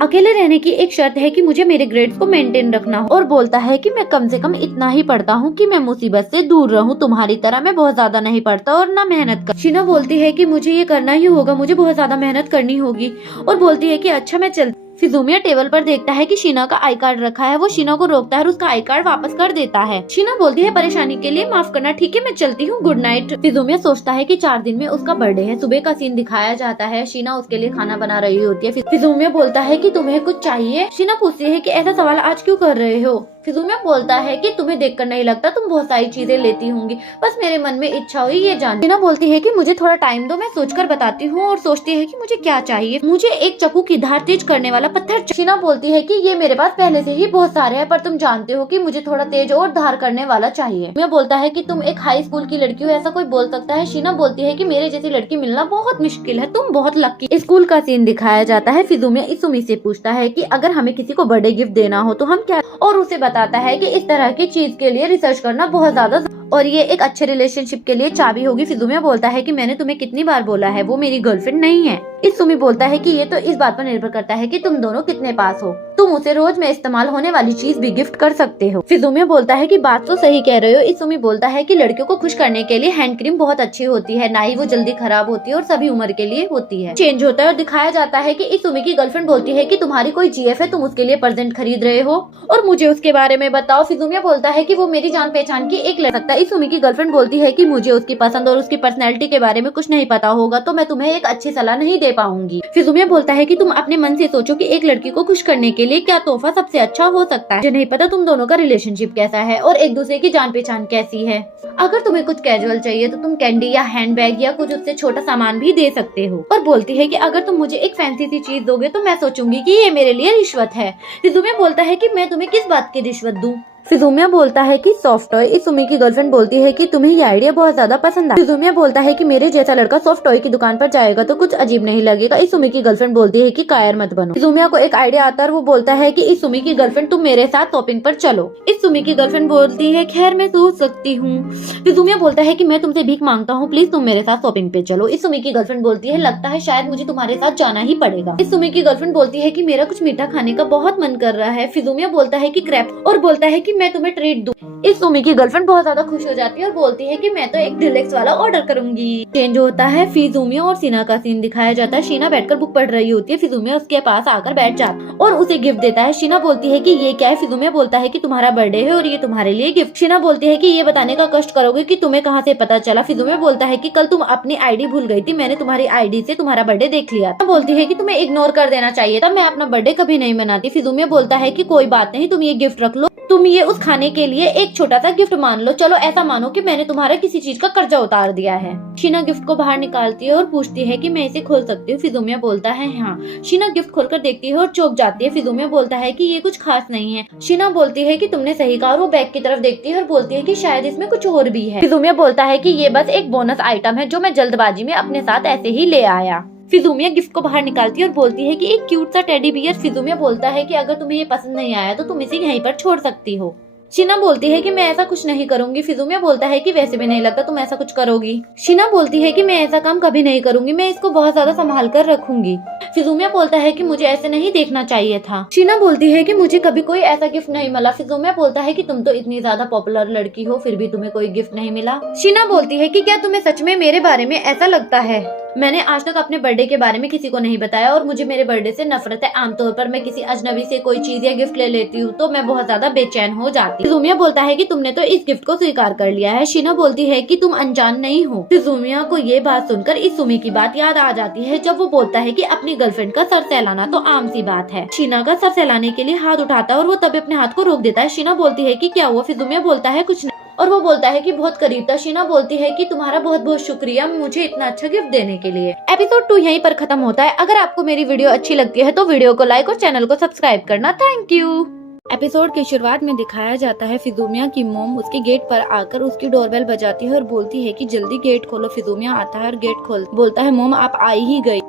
अकेले रहने की एक शर्त है कि मुझे मेरे ग्रेड्स को मेंटेन रखना हो। और बोलता है कि मैं कम से कम इतना ही पढ़ता हूँ कि मैं मुसीबत से दूर रहूँ, तुम्हारी तरह मैं बहुत ज्यादा नहीं पढ़ता और ना मेहनत कर। शीना बोलती है कि मुझे ये करना ही होगा, मुझे बहुत ज्यादा मेहनत करनी होगी। और बोलती है कि अच्छा मैं चल। फिजुमिया टेबल पर देखता है कि शीना का आई कार्ड रखा है। वो शीना को रोकता है और उसका आई कार्ड वापस कर देता है। शीना बोलती है परेशानी के लिए माफ करना, ठीक है मैं चलती हूँ, गुड नाइट। फिजुमिया सोचता है कि 4 दिन में उसका बर्थडे है। सुबह का सीन दिखाया जाता है। शीना उसके लिए खाना बना रही होती है। फिजुमिया बोलता है कि तुम्हें कुछ चाहिए। शीना पूछती है कि ऐसा सवाल आज क्यों कर रहे हो। फिजुमिया बोलता है कि तुम्हें देखकर नहीं लगता तुम बहुत सारी चीजें लेती होंगी, बस मेरे मन में इच्छा हुई ये जान। शीना बोलती है कि मुझे थोड़ा टाइम दो, मैं सोचकर बताती हूँ। और सोचती है कि मुझे क्या चाहिए। मुझे एक चाकू की धार तेज करने वाला पत्थर। शीना बोलती है कि ये मेरे पास पहले से ही बहुत सारे हैं, पर तुम जानते हो कि मुझे थोड़ा तेज और धार करने वाला चाहिए। मैं बोलता है कि तुम एक हाई स्कूल की लड़की हो, ऐसा कोई बोल सकता है। शीना बोलती है कि मेरे जैसी लड़की मिलना बहुत मुश्किल है, तुम बहुत लकी। स्कूल का सीन दिखाया जाता है। फिजुमिया इसूमी से पूछता है कि अगर हमें किसी को बर्थडे गिफ्ट देना हो तो हम क्या, और उसे बताता है कि इस तरह की चीज के लिए रिसर्च करना बहुत ज्यादा और ये एक अच्छे रिलेशनशिप के लिए चाबी होगी। फिजुमिया बोलता है कि मैंने तुम्हें कितनी बार बोला है वो मेरी गर्लफ्रेंड नहीं है। इसूमी बोलता है कि ये तो इस बात पर निर्भर करता है कि तुम दोनों कितने पास हो, तुम उसे रोज में इस्तेमाल होने वाली चीज भी गिफ्ट कर सकते हो। फिजुमिया बोलता है कि बात तो सही कह रहे हो। इसूमी बोलता है कि लड़कियों को खुश करने के लिए हैंड क्रीम बहुत अच्छी होती है, ना ही वो जल्दी खराब होती है और सभी उम्र के लिए होती है। चेंज होता है और दिखाया जाता है कि इसूमी की गर्लफ्रेंड बोलती है कि तुम्हारी कोई जीएफ है, तुम उसके लिए प्रेजेंट खरीद रहे हो और मुझे उसके बारे में बताओ। फिजुमिया बोलता है कि वो मेरी जान पहचान की एक लड़का है। इसूमी की गर्लफ्रेंड बोलती है कि मुझे उसकी पसंद और उसकी पर्सनैलिटी के बारे में कुछ नहीं पता होगा तो मैं तुम्हें एक अच्छी सलाह नहीं दे पाऊंगी। फिजुमिया बोलता है कि तुम अपने मन से सोचो कि एक लड़की को खुश करने के लिए क्या तोहफा सबसे अच्छा हो सकता है। मुझे नहीं पता तुम दोनों का रिलेशनशिप कैसा है और एक दूसरे की जान पहचान कैसी है। अगर तुम्हें कुछ कैजुअल चाहिए तो तुम कैंडी या हैंडबैग या कुछ उससे छोटा सामान भी दे सकते हो। और बोलती है कि अगर तुम मुझे एक फैंसी सी चीज दोगे तो मैं सोचूंगी कि ये मेरे लिए रिश्वत है। फिजुमिया बोलता है कि मैं तुम्हें किस बात की रिश्वत दूं। फिजुमिया बोलता है कि सॉफ्ट टॉय। इसूमी की गर्लफ्रेंड बोलती है कि तुम्हें ये आइडिया बहुत ज्यादा पसंद है। फिजुमिया बोलता है कि मेरे जैसा लड़का सॉफ्ट टॉय की दुकान पर जाएगा तो कुछ अजीब नहीं लगेगा। इसूमी की गर्लफ्रेंड बोलती है कि कायर मत बनो। फिजुमिया को एक आइडिया आता है और वो बोलता है कि इसूमी की गर्लफ्रेंड तुम मेरे साथ शॉपिंग पर चलो। इसूमी की गर्लफ्रेंड बोलती है खैर मैं सोच सकती हूँ। फिजुमिया बोलता है कि मैं तुमसे भीख मांगता हूँ, प्लीज तुम मेरे साथ शॉपिंग पे चलो। इसूमी की गर्लफ्रेंड बोलती है लगता है शायद मुझे तुम्हारे साथ जाना ही पड़ेगा। इसूमी की गर्लफ्रेंड बोलती है कि मेरा कुछ मीठा खाने का बहुत मन कर रहा है। फिजुमिया बोलता है कि क्रैप और बोलता है कि मैं तुम्हें ट्रीट दूं। इसूमी की गर्लफ्रेंड बहुत ज्यादा खुश हो जाती है और बोलती है कि मैं तो एक डिलेक्स वाला ऑर्डर करूंगी। चेंज होता है। फिजुमिया और सीना का सीन दिखाया जाता है। शीना बैठकर बुक पढ़ रही होती है। फिजुमिया उसके पास आकर बैठ जाता है और उसे गिफ्ट देता है। शीना बोलती है कि ये क्या है। फिजुमिया बोलता है कि तुम्हारा बर्थडे है और ये तुम्हारे लिए गिफ्ट। शीना बोलती है कि ये बताने का कष्ट करोगे कि तुम्हें कहाँ से पता चला। फिजुमिया बोलता है कि कल तुम अपनी आईडी भूल गई थी, मैंने तुम्हारी आईडी से तुम्हारा बर्थडे देख लिया। बोलती है कि तुम्हें इग्नोर कर देना चाहिए था, मैं अपना बर्थडे कभी नहीं मनाती। फिजुमिया बोलता है कि कोई बात नहीं, तुम ये गिफ्ट रख लो, तुम ये उस खाने के लिए एक छोटा सा गिफ्ट मान लो। चलो ऐसा मानो कि मैंने तुम्हारा किसी चीज का कर्जा उतार दिया है। शीना गिफ्ट को बाहर निकालती है और पूछती है कि मैं इसे खोल सकती हूँ। फिजूमिया बोलता है हाँ। शीना गिफ्ट खोलकर देखती है और चौंक जाती है। फिजूमिया बोलता है कि ये कुछ खास नहीं है। शीना बोलती है कि तुमने सही कहा और वो बैग की तरफ देखती है और बोलती है कि शायद इसमें कुछ और भी है। फिजूमिया बोलता है कि ये बस एक बोनस आइटम है जो मैं जल्दबाजी में अपने साथ ऐसे ही ले आया। फिजूमिया गिफ्ट को बाहर निकालती है और बोलती है कि एक क्यूट सा टेडी बियर। फिजूमिया बोलता है कि अगर तुम्हें ये पसंद नहीं आया तो तुम इसे यहीं पर छोड़ सकती हो। शीना बोलती है कि मैं ऐसा कुछ नहीं करूंगी। फिजूमिया बोलता है कि वैसे भी नहीं लगता तुम ऐसा कुछ करोगी। शीना बोलती है कि मैं ऐसा काम कभी नहीं करूंगी, मैं इसको बहुत ज्यादा संभाल कर रखूंगी। फिजूमिया बोलता है कि मुझे ऐसे नहीं देखना चाहिए था। शीना बोलती है कि मुझे कभी कोई ऐसा गिफ्ट नहीं मिला। फिजूमिया बोलता है कि तुम तो इतनी ज्यादा पॉपुलर लड़की हो फिर भी तुम्हें कोई गिफ्ट नहीं मिला। शीना बोलती है कि क्या तुम्हें सच में मेरे बारे में ऐसा लगता है? मैंने आज तक अपने बर्थडे के बारे में किसी को नहीं बताया और मुझे मेरे बर्थडे से नफरत है। आमतौर पर मैं किसी अजनबी से कोई चीज या गिफ्ट ले लेती हूँ तो मैं बहुत ज्यादा बेचैन हो जाती हूँ। फिजूमिया बोलता है कि तुमने तो इस गिफ्ट को स्वीकार कर लिया है। शीना बोलती है कि तुम अनजान नहीं हो। फिजूमिया को ये बात सुनकर इस सुमी की बात याद आ जाती है जब वो बोलता है कि अपनी गर्लफ्रेंड का सर सहलाना तो आम सी बात है। शीना का सर सहलाने के लिए हाथ उठाता है और वो तभी अपने हाथ को रोक देता है। शीना बोलती है कि क्या हुआ? फिजूमिया बोलता है कुछ नहीं और वो बोलता है कि बहुत करीब था। शीना बोलती है कि तुम्हारा बहुत बहुत शुक्रिया मुझे इतना अच्छा गिफ्ट देने के लिए। एपिसोड 2 यहीं पर खत्म होता है। अगर आपको मेरी वीडियो अच्छी लगती है तो वीडियो को लाइक और चैनल को सब्सक्राइब करना। Thank you. एपिसोड की शुरुआत में दिखाया जाता है फिजूमिया की मोम उसके गेट पर आकर उसकी डोरबेल बजाती है और बोलती है कि जल्दी गेट खोलो। फिजूमिया आता है और गेट खोल बोलता है मोम आप आई ही गई।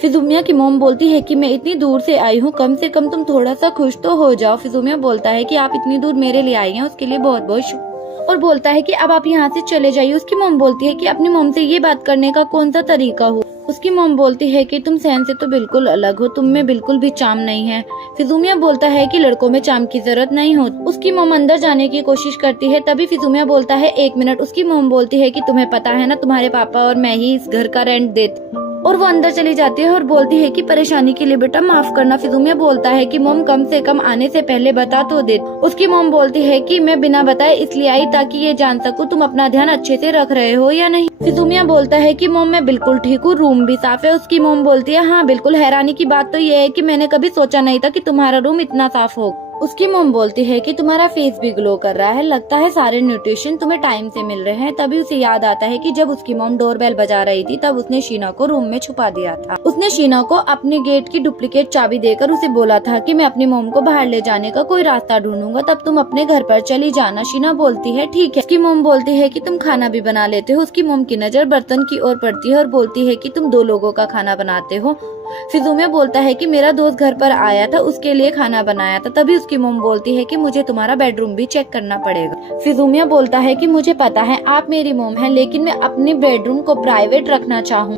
फिजूमिया की मोम बोलती है कि मैं इतनी दूर से आई हूँ, कम से कम तुम थोड़ा सा खुश तो हो जाओ। फिजूमिया बोलता है कि आप इतनी दूर मेरे लिए आई हैं उसके लिए बहुत बहुत शुक्रिया और बोलता है कि अब आप यहाँ से चले जाइए। उसकी मोम बोलती है कि अपनी मोम से ये बात करने का कौन सा तरीका हो। उसकी मोम बोलती है कि तुम सहन से तो बिल्कुल अलग हो, तुम में बिल्कुल भी चार्म नहीं है। फिजूमिया बोलता है कि लड़कों में चार्म की जरूरत नहीं हो। उसकी मोम अंदर जाने की कोशिश करती है तभी फिजूमिया बोलता है 1 मिनट। उसकी मोम बोलती है कि तुम्हें पता है ना तुम्हारे पापा और मैं ही इस घर का रेंट देते और वो अंदर चली जाती है और बोलती है कि परेशानी के लिए बेटा माफ करना। फिजूमिया बोलता है कि मोम कम से कम आने से पहले बता तो दे। उसकी मोम बोलती है कि मैं बिना बताए इसलिए आई ताकि ये जान सकूं तुम अपना ध्यान अच्छे से रख रहे हो या नहीं। फिजूमिया बोलता है कि मोम मैं बिल्कुल ठीक हूँ, रूम भी साफ है। उसकी मोम बोलती है हाँ बिल्कुल। हैरानी की बात तो ये है कि मैंने कभी सोचा नहीं था कि तुम्हारा रूम इतना साफ हो। उसकी मोम बोलती है कि तुम्हारा फेस भी ग्लो कर रहा है, लगता है सारे न्यूट्रिशन तुम्हें टाइम से मिल रहे हैं। तभी उसे याद आता है कि जब उसकी मोम डोरबेल बजा रही थी तब उसने शीना को रूम में छुपा दिया था। उसने शीना को अपने गेट की डुप्लीकेट चाबी देकर उसे बोला था कि मैं अपनी मोम को बाहर ले जाने का कोई रास्ता ढूंढूंगा, तब तुम अपने घर पर चली जाना। शीना बोलती है ठीक है। उसकी मोम बोलती है कि तुम खाना भी बना लेते हो। उसकी मोम की नजर बर्तन की ओर पड़ती है और बोलती है कि तुम 2 लोगों का खाना बनाते हो। फिजूमिया बोलता है कि मेरा दोस्त घर पर आया था, उसके लिए खाना बनाया था। तभी उसकी मोम बोलती है कि मुझे तुम्हारा बेडरूम भी चेक करना पड़ेगा। फिजूमिया बोलता है कि मुझे पता है आप मेरी मोम हैं, लेकिन मैं अपने बेडरूम को प्राइवेट रखना चाहूँ।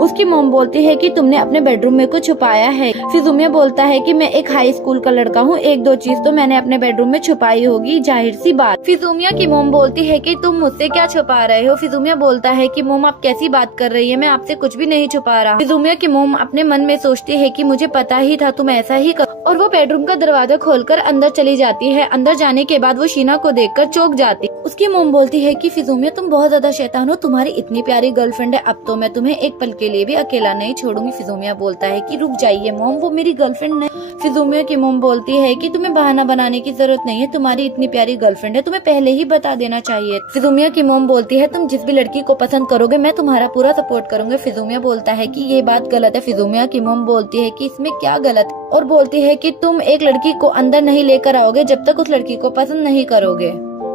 उसकी मोम बोलती है कि तुमने अपने बेडरूम में कुछ छुपाया है। फिजूमिया बोलता है कि मैं एक हाई स्कूल का लड़का हूँ, 1-2 चीज तो मैंने अपने बेडरूम में छुपाई होगी, जाहिर सी बात। फिजूमिया की मोम बोलती है कि तुम मुझसे क्या छुपा रहे हो। फिजूमिया बोलता है कि मोम आप कैसी बात कर रही है, मैं आपसे कुछ भी नहीं छुपा रहा। फिजूमिया की मोम अपने मन में सोचती है कि मुझे पता ही था तुम ऐसा ही कर, और वो बेडरूम का दरवाजा खोलकर अंदर चली जाती है। अंदर जाने के बाद वो शीना को देखकर चौंक जाती। उसकी मोम बोलती है कि फिजूमिया तुम बहुत ज्यादा शैतान हो, तुम्हारी इतनी प्यारी गर्लफ्रेंड है, अब तो मैं तुम्हें एक पल के लिए भी अकेला नहीं छोड़ूंगी। फिजूमिया बोलता है कि रुक जाइए मोम, वो मेरी गर्लफ्रेंड नहीं। फिजूमिया की मोम बोलती है कि तुम्हें बहाना बनाने की जरूरत नहीं है, तुम्हारी इतनी प्यारी गर्लफ्रेंड है, तुम्हें पहले ही बता देना चाहिए। फिजूमिया की मोम बोलती है तुम जिस भी लड़की को पसंद करोगे मैं तुम्हारा पूरा सपोर्ट करूंगी। फिजूमिया बोलता है कि ये बात गलत है। फिजूमिया की मोम बोलती है कि इसमें क्या गलत है, और बोलती है कि तुम एक लड़की को अंदर नहीं लेकर आओगे जब तक उस लड़की को पसंद नहीं करोगे,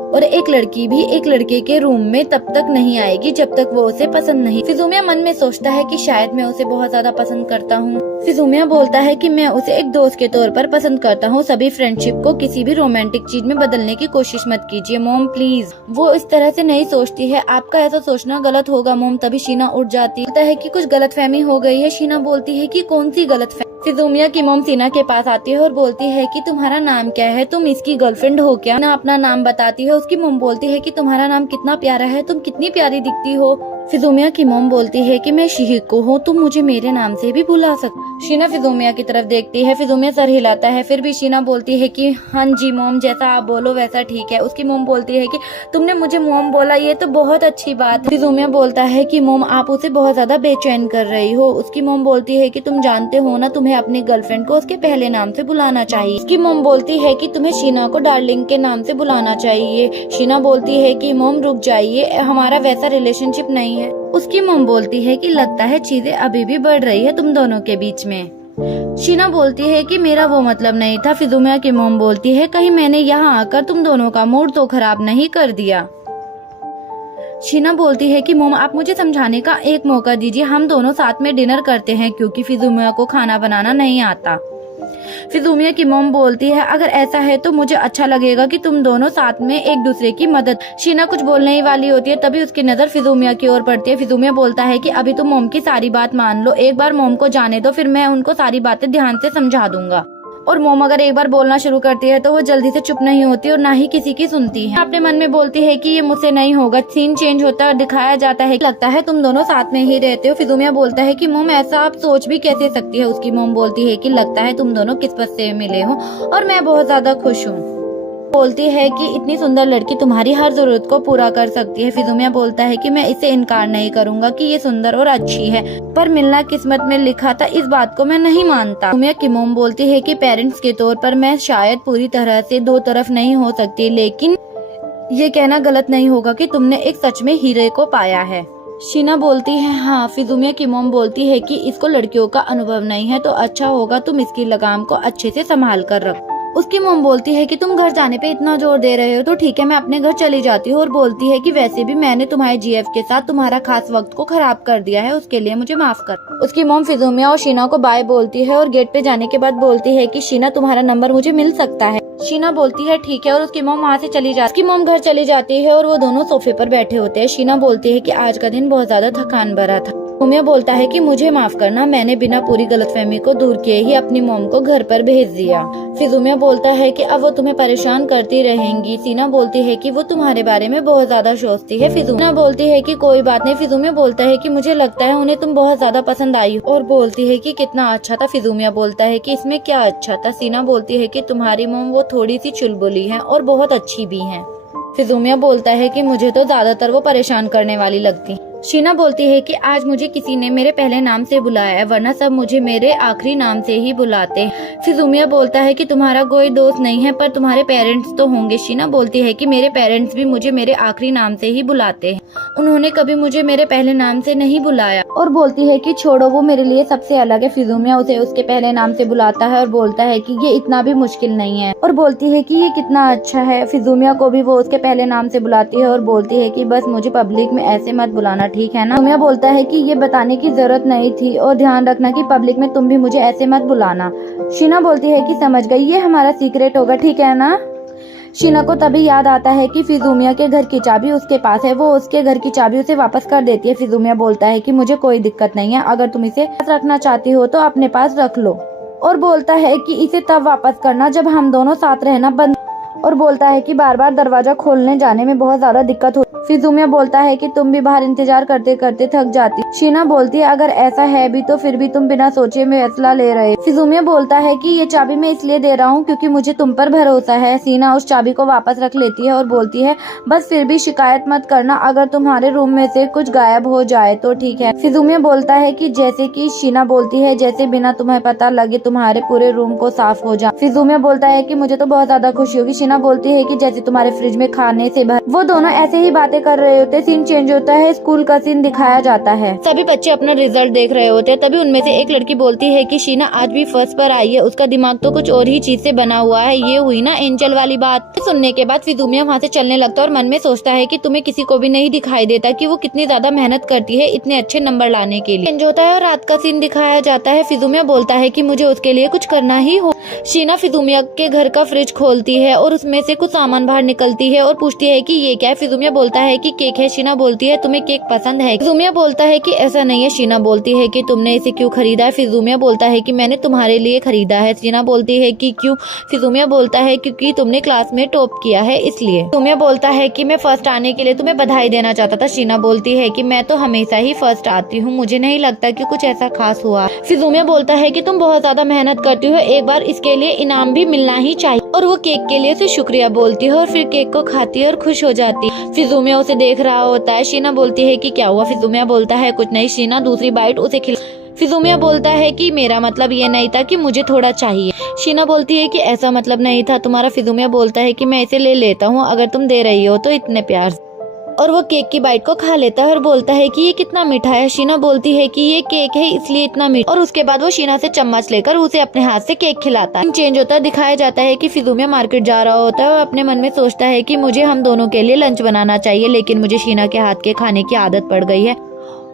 और एक लड़की भी एक लड़के के रूम में तब तक नहीं आएगी जब तक वो उसे पसंद नहीं। फिजूमिया मन में सोचता है कि शायद मैं उसे बहुत ज्यादा पसंद करता हूँ। फिजूमिया बोलता है कि मैं उसे एक दोस्त के तौर पर पसंद करता हूँ, सभी फ्रेंडशिप को किसी भी रोमांटिक चीज में बदलने की कोशिश मत कीजिए मोम प्लीज। वो इस तरह से नहीं सोचती है, आपका ऐसा सोचना गलत होगा मोम। तभी शीना उठ जाती है कि कुछ गलतफहमी हो गई है। शीना बोलती है कि कौन सी गलतफहमी। फिजूमिया की मोम शीना के पास आती है और बोलती है कि तुम्हारा नाम क्या है, तुम इसकी गर्लफ्रेंड हो क्या। ना अपना नाम बताती है। उसकी मोम बोलती है कि तुम्हारा नाम कितना प्यारा है, तुम कितनी प्यारी दिखती हो। फिजूमिया की मॉम बोलती है कि मैं शिहिको हूँ, तुम मुझे मेरे नाम से भी बुला सकते। शीना फिजूमिया की तरफ देखती है, फिजूमिया सर हिलाता है, फिर भी शीना बोलती है कि हाँ जी मॉम, जैसा आप बोलो वैसा ठीक है। उसकी मॉम बोलती है कि तुमने मुझे मॉम बोला, ये तो बहुत अच्छी बात है। फिजूमिया बोलता है कि मॉम आप उसे बहुत ज्यादा बेचैन कर रही हो। उसकी मॉम बोलती है कि तुम जानते हो ना, तुम्हें अपनी गर्लफ्रेंड को उसके पहले नाम से बुलाना चाहिए। उसकी मॉम बोलती है कि तुम्हें शीना को डार्लिंग के नाम से बुलाना चाहिए। शीना बोलती है कि मॉम रुक जाइए, हमारा वैसा रिलेशनशिप नहीं है। उसकी मॉम बोलती है कि लगता है चीजें अभी भी बढ़ रही है तुम दोनों के बीच में। शीना बोलती है कि मेरा वो मतलब नहीं था। फिजूमिया की मॉम बोलती है कहीं मैंने यहाँ आकर तुम दोनों का मूड तो खराब नहीं कर दिया। शीना बोलती है कि मॉम आप मुझे समझाने का एक मौका दीजिए, हम दोनों साथ में डिनर करते हैं, क्योंकि फिजूमिया को खाना बनाना नहीं आता। फिजूमिया की मॉम बोलती है अगर ऐसा है तो मुझे अच्छा लगेगा कि तुम दोनों साथ में एक दूसरे की मदद। शीना कुछ बोलने ही वाली होती है, तभी उसकी नजर फिजूमिया की ओर पड़ती है। फिजूमिया बोलता है कि अभी तुम मॉम की सारी बात मान लो, एक बार मॉम को जाने दो, फिर मैं उनको सारी बातें ध्यान से समझा दूंगा। और मॉम अगर एक बार बोलना शुरू करती है तो वो जल्दी से चुप नहीं होती और ना ही किसी की सुनती है। अपने मन में बोलती है कि ये मुझसे नहीं होगा। सीन चेंज होता है और दिखाया जाता है लगता है तुम दोनों साथ में ही रहते हो। फिजूमिया बोलता है कि मॉम ऐसा आप सोच भी कैसे सकती है। उसकी मॉम बोलती है कि लगता है तुम दोनों किस्मत से मिले हो और मैं बहुत ज्यादा खुश हूँ। बोलती है कि इतनी सुंदर लड़की तुम्हारी हर जरूरत को पूरा कर सकती है। फिजूमिया बोलता है कि मैं इसे इनकार नहीं करूंगा कि ये सुंदर और अच्छी है, पर मिलना किस्मत में लिखा था, इस बात को मैं नहीं मानता। फिजूमिया की मॉम बोलती है कि पेरेंट्स के तौर पर मैं शायद पूरी तरह से दो तरफ नहीं हो सकती, लेकिन ये कहना गलत नहीं होगा कि तुमने एक सच में हीरे को पाया है। शीना बोलती है हाँ। फिजूमिया की मॉम बोलती है कि इसको लड़कियों का अनुभव नहीं है, तो अच्छा होगा तुम इसकी लगाम को अच्छे से संभाल कर रखो। उसकी मॉम बोलती है कि तुम घर जाने पे इतना जोर दे रहे हो तो ठीक है, मैं अपने घर चली जाती हूँ। और बोलती है कि वैसे भी मैंने तुम्हारे जीएफ के साथ तुम्हारा खास वक्त को खराब कर दिया है, उसके लिए मुझे माफ कर। उसकी मॉम फिजूमिया और शीना को बाय बोलती है और गेट पे जाने के बाद बोलती है कि शीना तुम्हारा नंबर मुझे मिल सकता है। शीना बोलती है ठीक है और उसकी मॉम वहाँ से चली जाती है। उसकी मॉम घर चली जाती है और वो दोनों सोफे पर बैठे होते हैं। शीना बोलती है कि आज का दिन बहुत ज्यादा थकान भरा था। फिजूमिया बोलता है कि मुझे माफ करना, मैंने बिना पूरी गलतफहमी को दूर किए ही अपनी मॉम को घर पर भेज दिया। फिजूमिया बोलता है कि अब वो तुम्हें परेशान करती रहेंगी। शीना बोलती है कि वो तुम्हारे बारे में बहुत ज्यादा सोचती है। फिजूमिया बोलती है कि कोई बात नहीं। फिजूमिया बोलता है कि मुझे लगता है उन्हें तुम बहुत ज्यादा पसंद आई और बोलती है कि कितना अच्छा था। फिजूमिया बोलता है कि इसमें क्या अच्छा था। शीना बोलती है कि तुम्हारी मॉम वो थोड़ी सी चुलबुली है और बहुत अच्छी भी है। फिजूमिया बोलता है कि मुझे तो ज्यादातर वो परेशान करने वाली लगती। शीना बोलती है कि आज मुझे किसी ने मेरे पहले नाम से बुलाया है, वरना सब मुझे मेरे आखिरी नाम से ही बुलाते। फिजूमिया बोलता है कि तुम्हारा कोई दोस्त नहीं है, पर तुम्हारे पेरेंट्स तो होंगे। शीना बोलती है कि मेरे पेरेंट्स भी मुझे मेरे आखिरी नाम से ही बुलाते हैं, उन्होंने कभी मुझे मेरे पहले नाम से नहीं बुलाया। और बोलती है कि छोड़ो, वो मेरे लिए सबसे अलग है। फिजूमिया उसे उसके पहले नाम से बुलाता है और बोलता है कि ये इतना भी मुश्किल नहीं है, और बोलती है कि ये कितना अच्छा है। फिजूमिया को भी वो उसके पहले नाम से बुलाती है और बोलती है कि बस मुझे पब्लिक में ऐसे मत बुलाना, ठीक है ना। फिजूमिया बोलता है कि ये बताने की जरूरत नहीं थी और ध्यान रखना कि पब्लिक में तुम भी मुझे ऐसे मत बुलाना। शीना बोलती है कि समझ गई, ये हमारा सीक्रेट होगा, ठीक है ना। शीना को तभी याद आता है कि फिजूमिया के घर की चाबी उसके पास है। वो उसके घर की चाबी उसे वापस कर देती है। फिजूमिया बोलता है कि मुझे कोई दिक्कत नहीं है, अगर तुम इसे रखना चाहती हो तो अपने पास रख लो। और बोलता है कि इसे तब वापस करना जब हम दोनों साथ रहना बंद। और बोलता है कि बार बार दरवाजा खोलने जाने में बहुत ज्यादा दिक्कत हो। फिजूमिया बोलता है कि तुम भी बाहर इंतजार करते करते थक जाती। शीना बोलती है अगर ऐसा है भी तो फिर भी तुम बिना सोचे में फैसला ले रहे। फिजूमिया बोलता है कि ये चाबी मैं इसलिए दे रहा हूँ क्योंकि मुझे तुम पर भरोसा है। शीना उस चाबी को वापस रख लेती है और बोलती है बस फिर भी शिकायत मत करना, अगर तुम्हारे रूम में से कुछ गायब हो जाए तो ठीक है। फिजूमिया बोलता है कि जैसे कि शीना बोलती है जैसे बिना तुम्हें पता लगे तुम्हारे पूरे रूम को साफ हो जाए। फिजूमिया बोलता है कि मुझे तो बहुत ज्यादा खुशी होगी। शीना बोलती है कि जैसे तुम्हारे फ्रिज में खाने से भर। वो दोनों ऐसे ही बातें कर रहे होते। सीन चेंज होता है, स्कूल का सीन दिखाया जाता है। सभी बच्चे अपना रिजल्ट देख रहे होते हैं। तभी उनमें से एक लड़की बोलती है कि शीना आज भी फर्स्ट पर आई है, उसका दिमाग तो कुछ और ही चीज से बना हुआ है। ये हुई ना एंजल वाली बात। सुनने के बाद फिजूमिया वहाँ से चलने लगता है और मन में सोचता है कि तुम्हें किसी को भी नहीं दिखाई देता कि वो कितनी ज्यादा मेहनत करती है इतने अच्छे नंबर लाने के लिए। चेंज होता है और रात का सीन दिखाया जाता है। फिजूमिया बोलता है कि मुझे उसके लिए कुछ करना ही हो। शीना फिजूमिया के घर का फ्रिज खोलती है और उसमें उसमें से कुछ सामान बाहर निकलती है और पूछती है कि ये क्या है। फिजुमिया बोलता है कि केक है। शीना बोलती है तुम्हें केक पसंद है। फिजुमिया बोलता है कि ऐसा नहीं है। शीना बोलती है कि तुमने इसे क्यों खरीदा है। फिजुमिया बोलता है कि मैंने तुम्हारे लिए खरीदा है। शीना बोलती है कि क्यों। फिजुमिया बोलता है क्योंकि तुमने क्लास में टॉप किया है इसलिए। फिजुमिया बोलता है कि मैं फर्स्ट आने के लिए तुम्हें बधाई देना चाहता था। शीना बोलती है कि मैं तो हमेशा ही फर्स्ट आती हूँ, मुझे नहीं लगता कि कुछ ऐसा खास हुआ। फिजुमिया बोलता है कि तुम बहुत ज्यादा मेहनत करती हो, एक बार इसके लिए इनाम भी मिलना ही चाहिए। और वो केक के लिए उसे शुक्रिया बोलती है और फिर केक को खाती है और खुश हो जाती है। फिजुमिया उसे देख रहा होता है। शीना बोलती है कि क्या हुआ। फिजुमिया बोलता है कुछ नहीं। शीना दूसरी बाइट उसे फिजुमिया बोलता है कि मेरा मतलब ये नहीं था कि मुझे थोड़ा चाहिए। शीना बोलती है कि ऐसा मतलब नहीं था तुम्हारा। फिजुमिया बोलता है कि मैं इसे ले लेता हूँ अगर तुम दे रही हो तो इतने प्यार से। और वो केक की बाइट को खा लेता है और बोलता है कि ये कितना मीठा है। शीना बोलती है कि ये केक है इसलिए इतना मीठा। और उसके बाद वो शीना से चम्मच लेकर उसे अपने हाथ से केक खिलाता है। चेंज होता दिखाया जाता है कि फिजुमिया मार्केट जा रहा होता है और अपने मन में सोचता है कि मुझे हम दोनों के लिए लंच बनाना चाहिए, लेकिन मुझे शीना के हाथ के खाने की आदत पड़ गई है।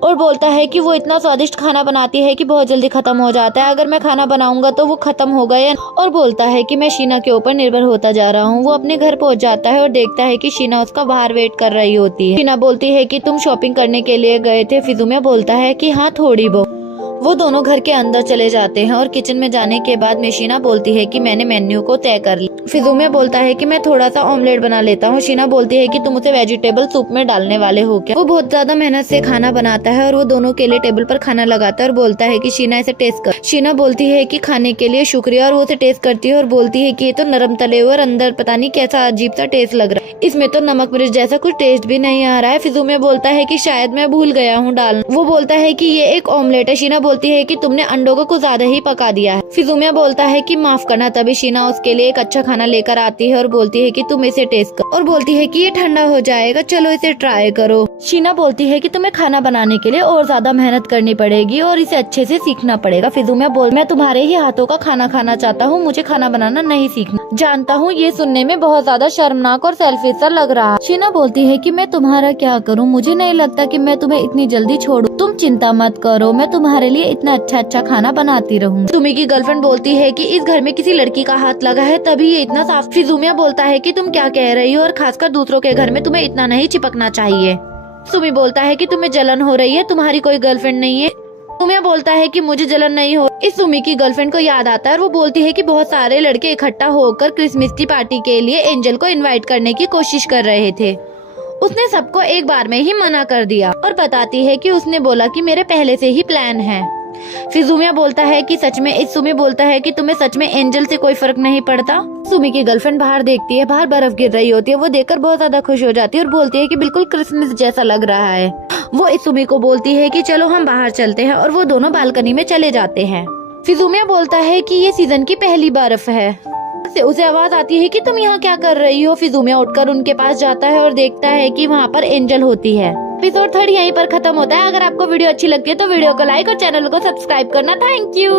और बोलता है कि वो इतना स्वादिष्ट खाना बनाती है कि बहुत जल्दी खत्म हो जाता है, अगर मैं खाना बनाऊंगा तो वो खत्म हो गए। और बोलता है कि मैं शीना के ऊपर निर्भर होता जा रहा हूँ। वो अपने घर पहुंच जाता है और देखता है कि शीना उसका बाहर वेट कर रही होती है। शीना बोलती है कि तुम शॉपिंग करने के लिए गए थे। फिजुमिया बोलता है कि हाँ थोड़ी बहुत। वो दोनों घर के अंदर चले जाते हैं और किचन में जाने के बाद में शीना बोलती है कि मैंने मेन्यू को तय कर लिया। फिजुमिया बोलता है कि मैं थोड़ा सा ऑमलेट बना लेता हूँ। शीना बोलती है कि तुम उसे वेजिटेबल सूप में डालने वाले हो क्या। वो बहुत ज्यादा मेहनत से खाना बनाता है और वो दोनों के लिए टेबल पर खाना लगाता है और बोलता है कि शीना इसे टेस्ट कर। शीना बोलती है कि खाने के लिए शुक्रिया और वो उसे टेस्ट करती है और बोलती है कि ये तो नरम तले हुए और अंदर पता नहीं कैसा अजीब सा टेस्ट लग रहा है, इसमें तो नमक मिर्च जैसा कुछ टेस्ट भी नहीं आ रहा है। फिजुमिया बोलता है कि शायद मैं भूल गया हूँ डालना। वो बोलता है कि ये एक ऑमलेट है। शीना बोलती है कि तुमने अंडों को कुछ ज्यादा ही पका दिया है। फिजुमिया बोलता है कि माफ करना। तभी शीना उसके लिए एक अच्छा खाना लेकर आती है और बोलती है कि तुम इसे टेस्ट करो और बोलती है कि ये ठंडा हो जाएगा, चलो इसे ट्राई करो। शीना बोलती है कि तुम्हें खाना बनाने के लिए और ज्यादा मेहनत करनी पड़ेगी और इसे अच्छे से सीखना पड़ेगा। फिजुमिया बोल मैं तुम्हारे ही हाथों का खाना खाना चाहता हूँ, मुझे खाना बनाना नहीं सीखना। जानता हूँ ये सुनने में बहुत ज्यादा शर्मनाक और सेल्फिश सा लग रहा है। शीना बोलती है कि मैं तुम्हारा क्या करूँ, मुझे नहीं लगता कि मैं तुम्हें इतनी जल्दी छोड़ूं। तुम चिंता मत करो, मैं तुम्हारे लिए इतना अच्छा खाना बनाती रहूँ। सुमी की गर्लफ्रेंड बोलती है कि इस घर में किसी लड़की का हाथ लगा है तभी ये इतना साफ। फिजुमिया बोलता है कि तुम क्या कह रही हो और खासकर दूसरों के घर में तुम्हें इतना नहीं चिपकना चाहिए। सुमी बोलता है कि तुम्हें जलन हो रही है, तुम्हारी कोई गर्लफ्रेंड नहीं है। सुमिया बोलता है कि मुझे जलन नहीं हो। इस सुमी की गर्लफ्रेंड को याद आता है और वो बोलती है कि बहुत सारे लड़के इकट्ठा होकर क्रिसमस की पार्टी के लिए एंजल को इनवाइट करने की कोशिश कर रहे थे। उसने सबको एक बार में ही मना कर दिया और बताती है कि उसने बोला कि मेरे पहले से ही प्लान है। फिजुमिया बोलता है कि सच में। इस सुमी बोलता है कि तुम्हें सच में एंजल से कोई फर्क नहीं पड़ता। सुमी की गर्लफ्रेंड बाहर देखती है, बाहर बर्फ गिर रही होती है। वो देखकर बहुत ज्यादा खुश हो जाती है और बोलती है कि बिल्कुल क्रिसमस जैसा लग रहा है। वो इस सुमी को बोलती है कि चलो हम बाहर चलते हैं और वो दोनों बालकनी में चले जाते हैं। फिजुमिया बोलता है कि ये सीजन की पहली बर्फ है। उसे आवाज आती है कि तुम यहाँ क्या कर रही हो। फिजुमिया उठकर उनके पास जाता है और देखता है कि वहाँ पर एंजल होती है। एपिसोड 3 यहीं पर खत्म होता है। अगर आपको वीडियो अच्छी लगती है तो वीडियो को लाइक और चैनल को सब्सक्राइब करना। Thank you.